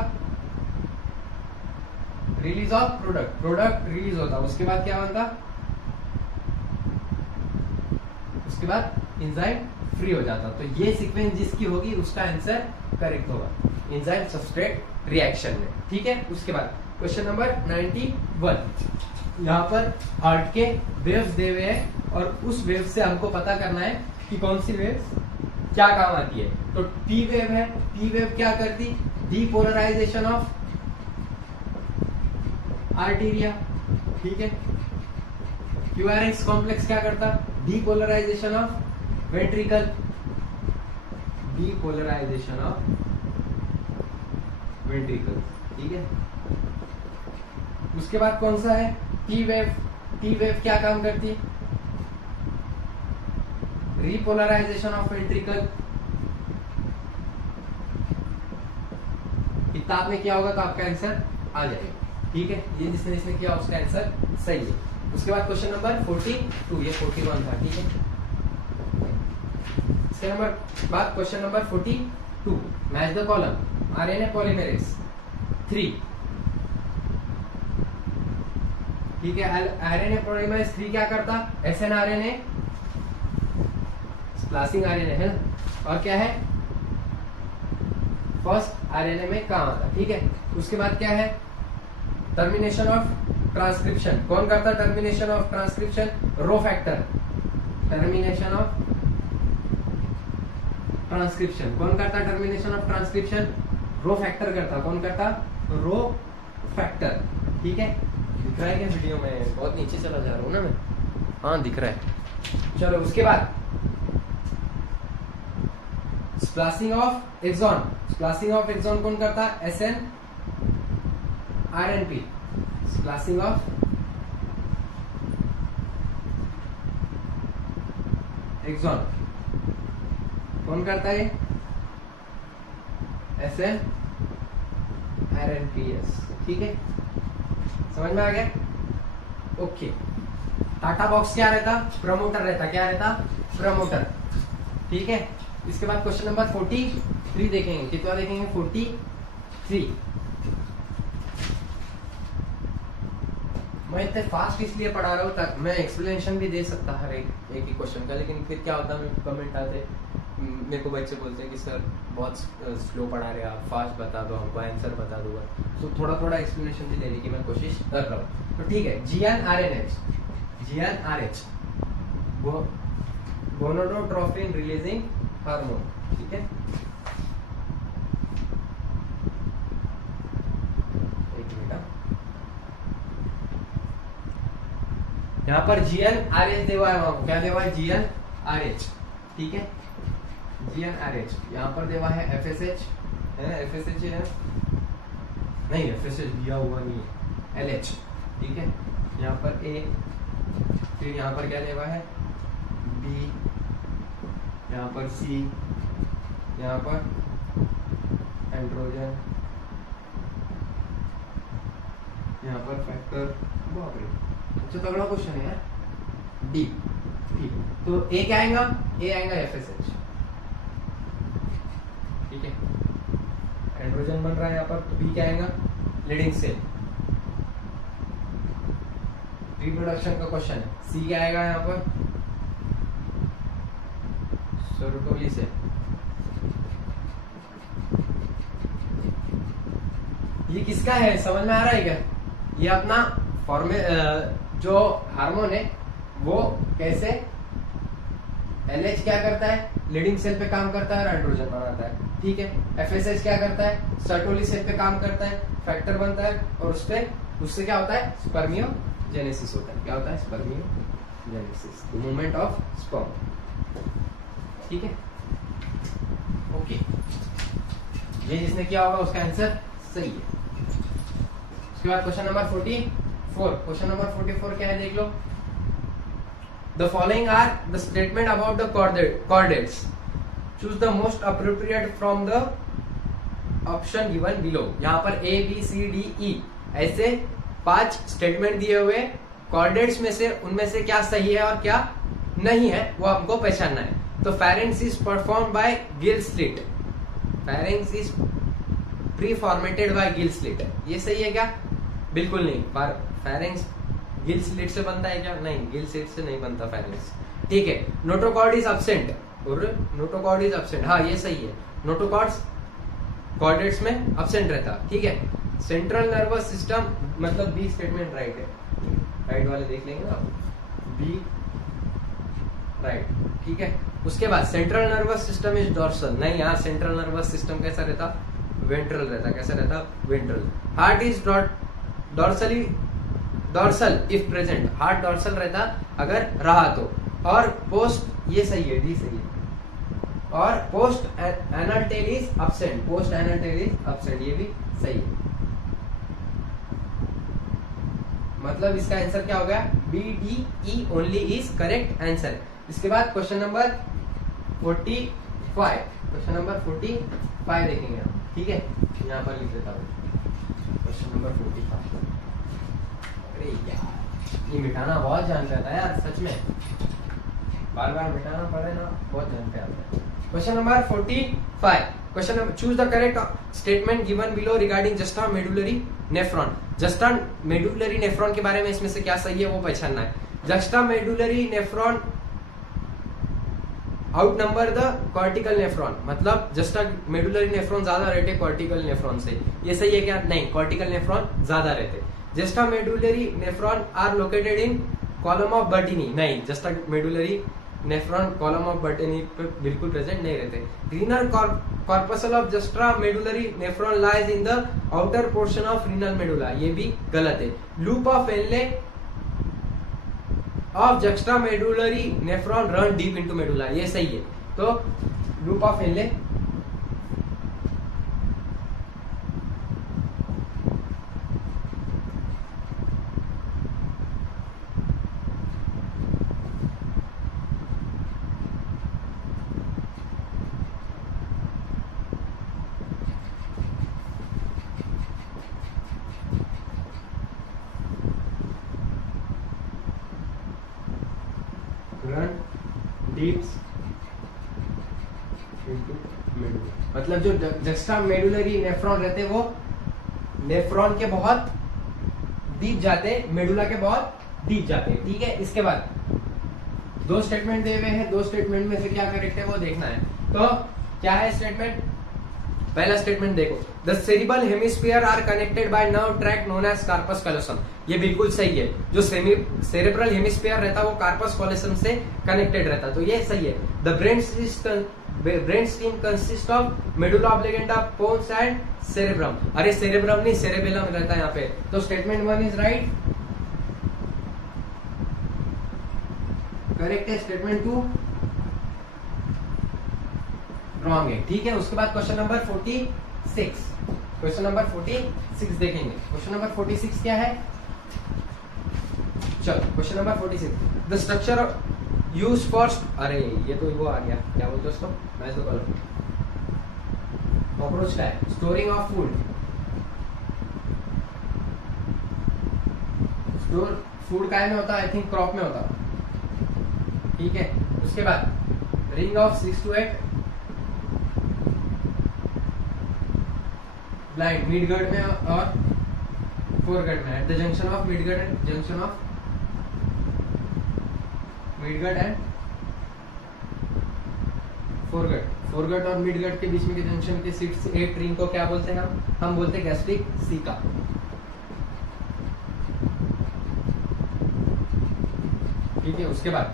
रिलीज ऑफ प्रोडक्ट रिलीज होता। उसके बाद क्या बनता? उसके बाद एंजाइम फ्री हो जाता। तो ये सीक्वेंस जिसकी होगी उसका आंसर करेक्ट होगा एंजाइम सबस्ट्रेट रिएक्शन में, ठीक है। उसके बाद क्वेश्चन नंबर 91, यहाँ पर हार्ट के वेव्स दे हुए हैं और उस वेव से हमको पता करना है कि कौन सी वेव्स क्या काम आती है। तो टी वेव है, टी वेव क्या करती? डीपोलराइजेशन ऑफ आर्टेरिया, ठीक है। क्यूआरएक्स कॉम्प्लेक्स क्या करता? Depolarisation of ventricle, depolarisation of ventricle, ठीक है। उसके बाद कौन सा है? T wave. टी वेव क्या काम करती? Repolarisation of ventricle. इतना आपने किया होगा तो आपका आंसर आ जाएगा, ठीक है। ये जिसने जिसने किया उसका आंसर सही है। उसके बाद क्वेश्चन नंबर 42, ये 41 था, ठीक है। इसके नंबर बाद question number 42, match the column RNA polymerase 3, ठीक है। आरएनए पॉलीमेरेज 3 क्या करता? एसएनआरएनए स्प्लाइसिंग आरएनए है और क्या है? फर्स्ट आरएनए में काम आता, ठीक है। उसके बाद क्या है? Termination of transcription. कौन करता termination of transcription? Rho factor. Termination of transcription कौन करता? Termination of transcription rho factor करता। कौन करता? रो फैक्टर, ठीक है। दिख रहा है क्या वीडियो में? बहुत नीचे चला जा रहा हूं ना मैं? हाँ दिख रहा है। चलो उसके बाद splicing of exon. Splicing of exon कौन करता? SnRNP. Splicing of exon कौन करता है? एसएन आरएनपीएस, ठीक है। समझ में आ गया? ओके। टाटा बॉक्स क्या रहता? प्रमोटर रहता। क्या रहता? प्रमोटर, ठीक है। इसके बाद क्वेश्चन नंबर 43 देखेंगे। कितना देखेंगे? 43। मैं इतने फास्ट इसलिए पढ़ा रहा हूँ ताकि मैं एक्सप्लेनेशन भी दे सकता हर एक ही क्वेश्चन का, लेकिन फिर क्या होता है कमेंट आते मेरे को बच्चे बोलते हैं कि सर बहुत स्लो पढ़ा रहे आप, फास्ट बता दो हमको, आंसर बता दूंगा। तो थोड़ा थोड़ा एक्सप्लेनेशन भी देने की मैं कोशिश कर रहा हूँ। तो ठीक है, GnRH, GnRH gonadotrophin releasing hormone, ठीक है। एक मिनट, यहाँ पर GnRH देवा है, वहां क्या देवा है? GnRH, ठीक है। GnRH यहाँ पर देवा है FSH है, FSH है नहीं, FSH दिया हुआ नहीं है, LH, ठीक है। यहाँ पर A, फिर यहाँ पर क्या देवा है? B, यहाँ पर C, यहाँ पर एंड्रोजन, यहाँ पर फैक्टर। बाप रे, अच्छा तगड़ा क्वेश्चन है यार। D, ठीक है। तो A क्या आएगा? A आएगा FSH, ठीक है। एंड्रोजन बन रहा है यहाँ पर, तो B क्या आएगा? लीडिंग सेल, रिप्रोडक्शन का क्वेश्चन है। C क्या आएगा यहाँ पर? सेरोटोनिन सेल, ये किसका है? समझ में आ रहा है क्या? ये अपना जो हार्मोन है वो कैसे LH क्या करता है? लीडिंग सेल पे काम करता है और एंड्रोजन बनाता है, ठीक है। FSH क्या करता है? सर्टोली सेल पे काम करता है, फैक्टर बनता है और उससे क्या होता है? स्पर्मियोजेनेसिस होता है। क्या होता है? Spermiogenesis, the movement of sperm, ठीक है। ओके, ये जिसने किया होगा उसका आंसर सही है। उसके बाद क्वेश्चन नंबर 44। क्वेश्चन नंबर 44 क्या है देख लो। The following are the statement about the chordates. Choose the most appropriate from the option given below. यहाँ पर A, B, C, D, E ऐसे 5 स्टेटमेंट दिए हुए। कॉर्डेट्स में से उनमें से क्या सही है और क्या नहीं है वो हमको पहचानना है। तो pharynx is performed by gill slit. Pharynx is pre-formatted by gill slit. ये सही है क्या? बिल्कुल नहीं। pharynx गिल स्लिट से बनता है क्या? नहीं, गिल स्लिट से नहीं बनता फेरिंक्स, ठीक है। नोटोकॉर्ड इज अब्सेंट और नोटोकॉर्ड इज अब्सेंट, हाँ ये सही है। नोटोकॉर्ड्स कॉर्डेट्स में अब्सेंट रहता, ठीक है। सेंट्रल नर्वस सिस्टम मतलब बी स्टेटमेंट राइट है, राइट वाले देख लेंगे ना, बी राइट, ठीक है। उसके बाद central nervous system is dorsal, नहीं, यहाँ सेंट्रल नर्वस सिस्टम कैसा रहता? वेंट्रल रहता। कैसा रहता? Ventral. Heart is dorsally dorsal if present, heart dorsal रहता अगर रहा तो, और पोस्ट, ये सही है, डी सही है, और post anal tail is absent, post anal tail is absent, ये भी सही है। मतलब इसका आंसर क्या हो गया, B D E only is correct answer. इसके बाद क्वेश्चन नंबर 45, क्वेश्चन नंबर 45 देखेंगे हम, ठीक है, यहाँ पर लिख देता हूँ क्वेश्चन नंबर 45। अरे यार ये मिटाना बहुत जान पे आता है यार, सच में बार बार मिटाना पड़े ना, बहुत जान पे आता है। Question number 45, question number, choose the correct statement given below regarding juxta medullary nephron. Juxta medullary nephron के बारे में इसमें से क्या सही है वो पहचानना है। Juxta medullary nephron out number the cortical nephron, मतलब जस्टा मेडुलरी नेफ्रॉन ज्यादा रहते कॉर्टिकल नेफ्रॉन से, ये सही है क्या, नहीं, कॉर्टिकल नेफ्रॉन ज्यादा रहते। Juxtamedullary nephron are located in column of Bertini, नहीं, juxtamedullary nephron column of Bertini पे बिल्कुल प्रेजेंट नहीं रहते। Renal corpuscle of juxtamedullary nephron lies in the outer portion of renal medulla, ये भी गलत है। Loop of Henle of juxtamedullary nephron run deep into medulla, ये सही है। तो लूप ऑफ एनले मतलब जो जस्टा मेडुलरी नेफ्रॉन रहते वो नेफ्रॉन के बहुत डीप जाते, मेडुला के बहुत डीप जाते, ठीक है। इसके बाद दो स्टेटमेंट दे हुए हैं, दो स्टेटमेंट में से क्या करेक्ट है वो देखना है। तो क्या है स्टेटमेंट, पहला स्टेटमेंट देखो, the cerebral hemisphere are connected by nerve track known as corpus callosum, ये बिल्कुल सही है। जो सेरेब्रल हेमिस्फीयर रहता वो कार्पस कैलोसम से कनेक्टेड रहता, तो ये सही है। The brain stem consist of medulla oblongata, pons and cerebrum, अरे सेरेब्रम नहीं सेरेबेलम रहता है यहाँ पे, तो स्टेटमेंट 1 इज राइट, करेक्ट है। स्टेटमेंट 2 रॉन्ग है, ठीक है। उसके बाद क्वेश्चन नंबर 46, क्वेश्चन नंबर 46 देखेंगे। क्वेश्चन नंबर 46 क्या है, चलो question number 46, the structure use for, अरे ये तो वो आ गया, क्या बोलते हैं उसको, मैं तो कल कॉकरोच का है, storing of food, store food काय में होता है, आई थिंक क्रॉप में होता, ठीक है। उसके बाद ring of 6 to 8 blind midgut में और फोरगर्ड में, at the junction of midgut and junction of midgut and foregut, foregut और मिडगर्ड के बीच में के जंक्शन के 6 से 8 रिंग को क्या बोलते हैं हम बोलते हैं गैस्ट्रिक सीका, ठीक है। उसके बाद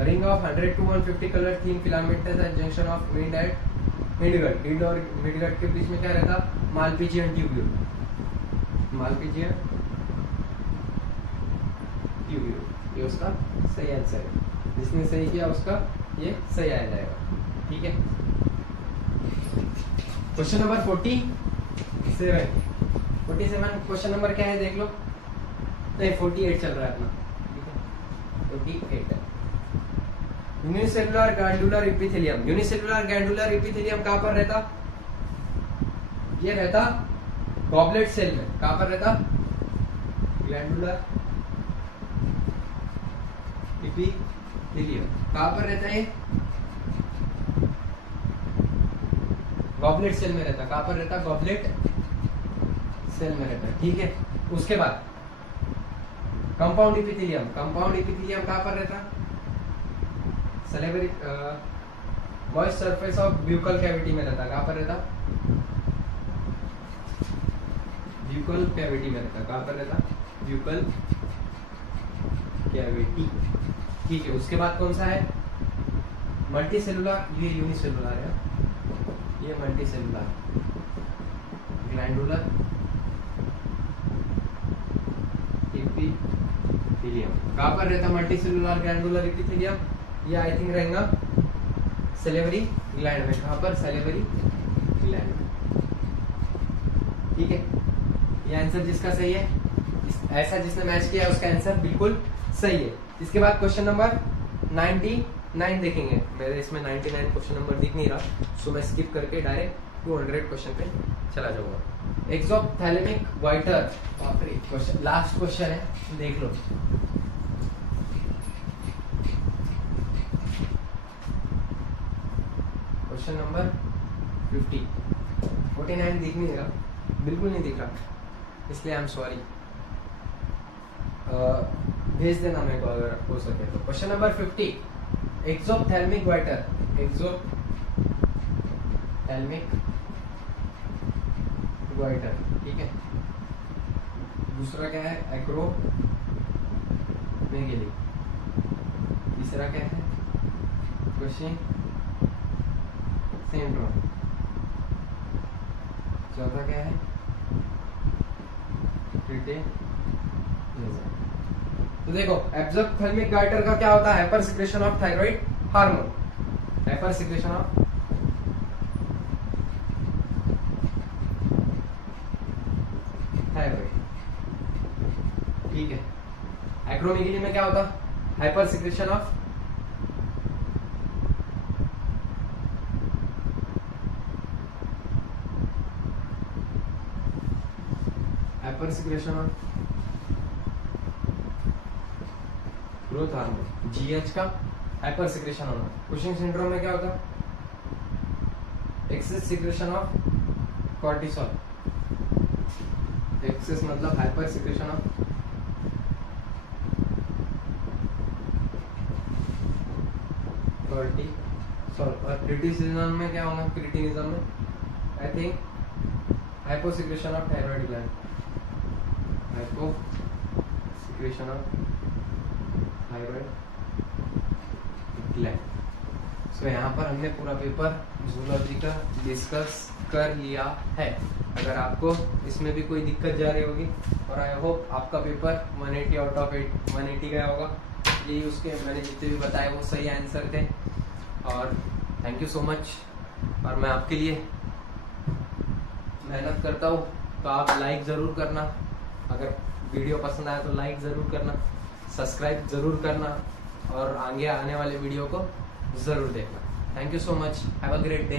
ring of 100 to 150 colour thin filaments at junction of mid at midgut, mid और मिडगर्ड के बीच में क्या रहता, मालपीजियन ट्यूब्यूल, मालपीजियन ट्यूब्यूल, ये उसका सही आंसर है। जिसने सही किया उसका ये सही आ जाएगा, ठीक है। क्वेश्चन नंबर 47, क्वेश्चन नंबर क्या है देख लो, नहीं 48 चल रहा है अपना, ठीक है, 48 है। यूनिसेलुलर गैंडुलर एपिथेलियम, यूनिसेलुलर गैंडुलर एपिथेलियम कहाँ पर रहता, ये रहता गॉबलेट सेल में, कहाँ पर रहता, ग्लैंडुलर एपिथेलियम कहाँ पर रहता है, गॉबलेट सेल में रहता, कहाँ पर रहता, गॉबलेट सेल में रहता, ठीक है। उसके बाद कंपाउंड एपिथेलियम, कंपाउंड एपिथेलियम कहाँ पर रहता, salivary moist surface of buccal cavity में रहता, कहाँ पर रहता, ब्यूकल कैविटी में रहता, कहाँ पर रहता, ब्यूकल कैविटी, ठीक है। उसके बाद कौन सा है, मल्टी सेलुलर, ये यूनिसेलुलर है, ये मल्टी सेलुलर ग्लैंडुलर एपिथेलियम कहाँ पर रहता है? मल्टीसेलुलर ग्लैंडुलर एपिथेलियम, ये आई थिंक रहेगा सैलिवरी ग्लैंड में। कहाँ पर? सैलिवरी ग्लैंड में। ठीक है, ये आंसर जिसका सही है, ऐसा जिसने मैच किया उसका आंसर बिल्कुल सही है। इसके बाद क्वेश्चन नंबर 99 देखेंगे। मेरे इसमें 99 क्वेश्चन नंबर दिख नहीं रहा, सो मैं स्किप करके डायरेक्ट 200 क्वेश्चन पे चला जाऊंगा। एक्सोथैलेमिक गोइटर, क्वेश्चन लास्ट क्वेश्चन है, देख लो। क्वेश्चन नंबर 49 दिख नहीं रहा, बिल्कुल नहीं दिख रहा, इसलिए आई एम सॉरी। भेज देना मेरे को अगर हो सके तो। क्वेश्चन नंबर 50, एक्सोथैल्मिक गोइटर, एक्सोथैल्मिक गोइटर, ठीक है। दूसरा क्या है? एक्रोमेगेली। तीसरा क्या है? Question syndrome. चौथा क्या है? तो देखो, एक्सोथैल्मिक गोइटर का क्या होता है? Hyper secretion of thyroid hormone, hyper secretion of thyroid, ठीक है। एक्रोमेगेली में क्या होता? Hyper secretion of growth hormone, GH का हाइपर सिक्रेशन होना। कुशिंग सिंड्रोम में क्या होता? Excess secretion of cortisol, excess मतलब हाइपर सिक्रेशन ऑफ कॉर्टिसोल। और क्रिटिसिज्म में क्या होगा? क्रिटिनिज्म में I think hypo secretion of thyroid gland, hypo secretion of thyroid gland. So यहाँ पर हमने पूरा पेपर जूलॉजी का डिस्कस कर लिया है। अगर आपको इसमें भी कोई दिक्कत जा रही होगी, और आई होप आपका पेपर 180 आउट ऑफ 180 गया होगा। ये उसके मैंने जितने भी बताए वो सही आंसर थे, और थैंक यू सो मच। और मैं आपके लिए मेहनत करता हूँ, तो आप लाइक ज़रूर करना। अगर वीडियो पसंद आया तो लाइक ज़रूर करना, सब्सक्राइब ज़रूर करना, और आगे आने वाले वीडियो को ज़रूर देखना। Thank you so much, have a great day.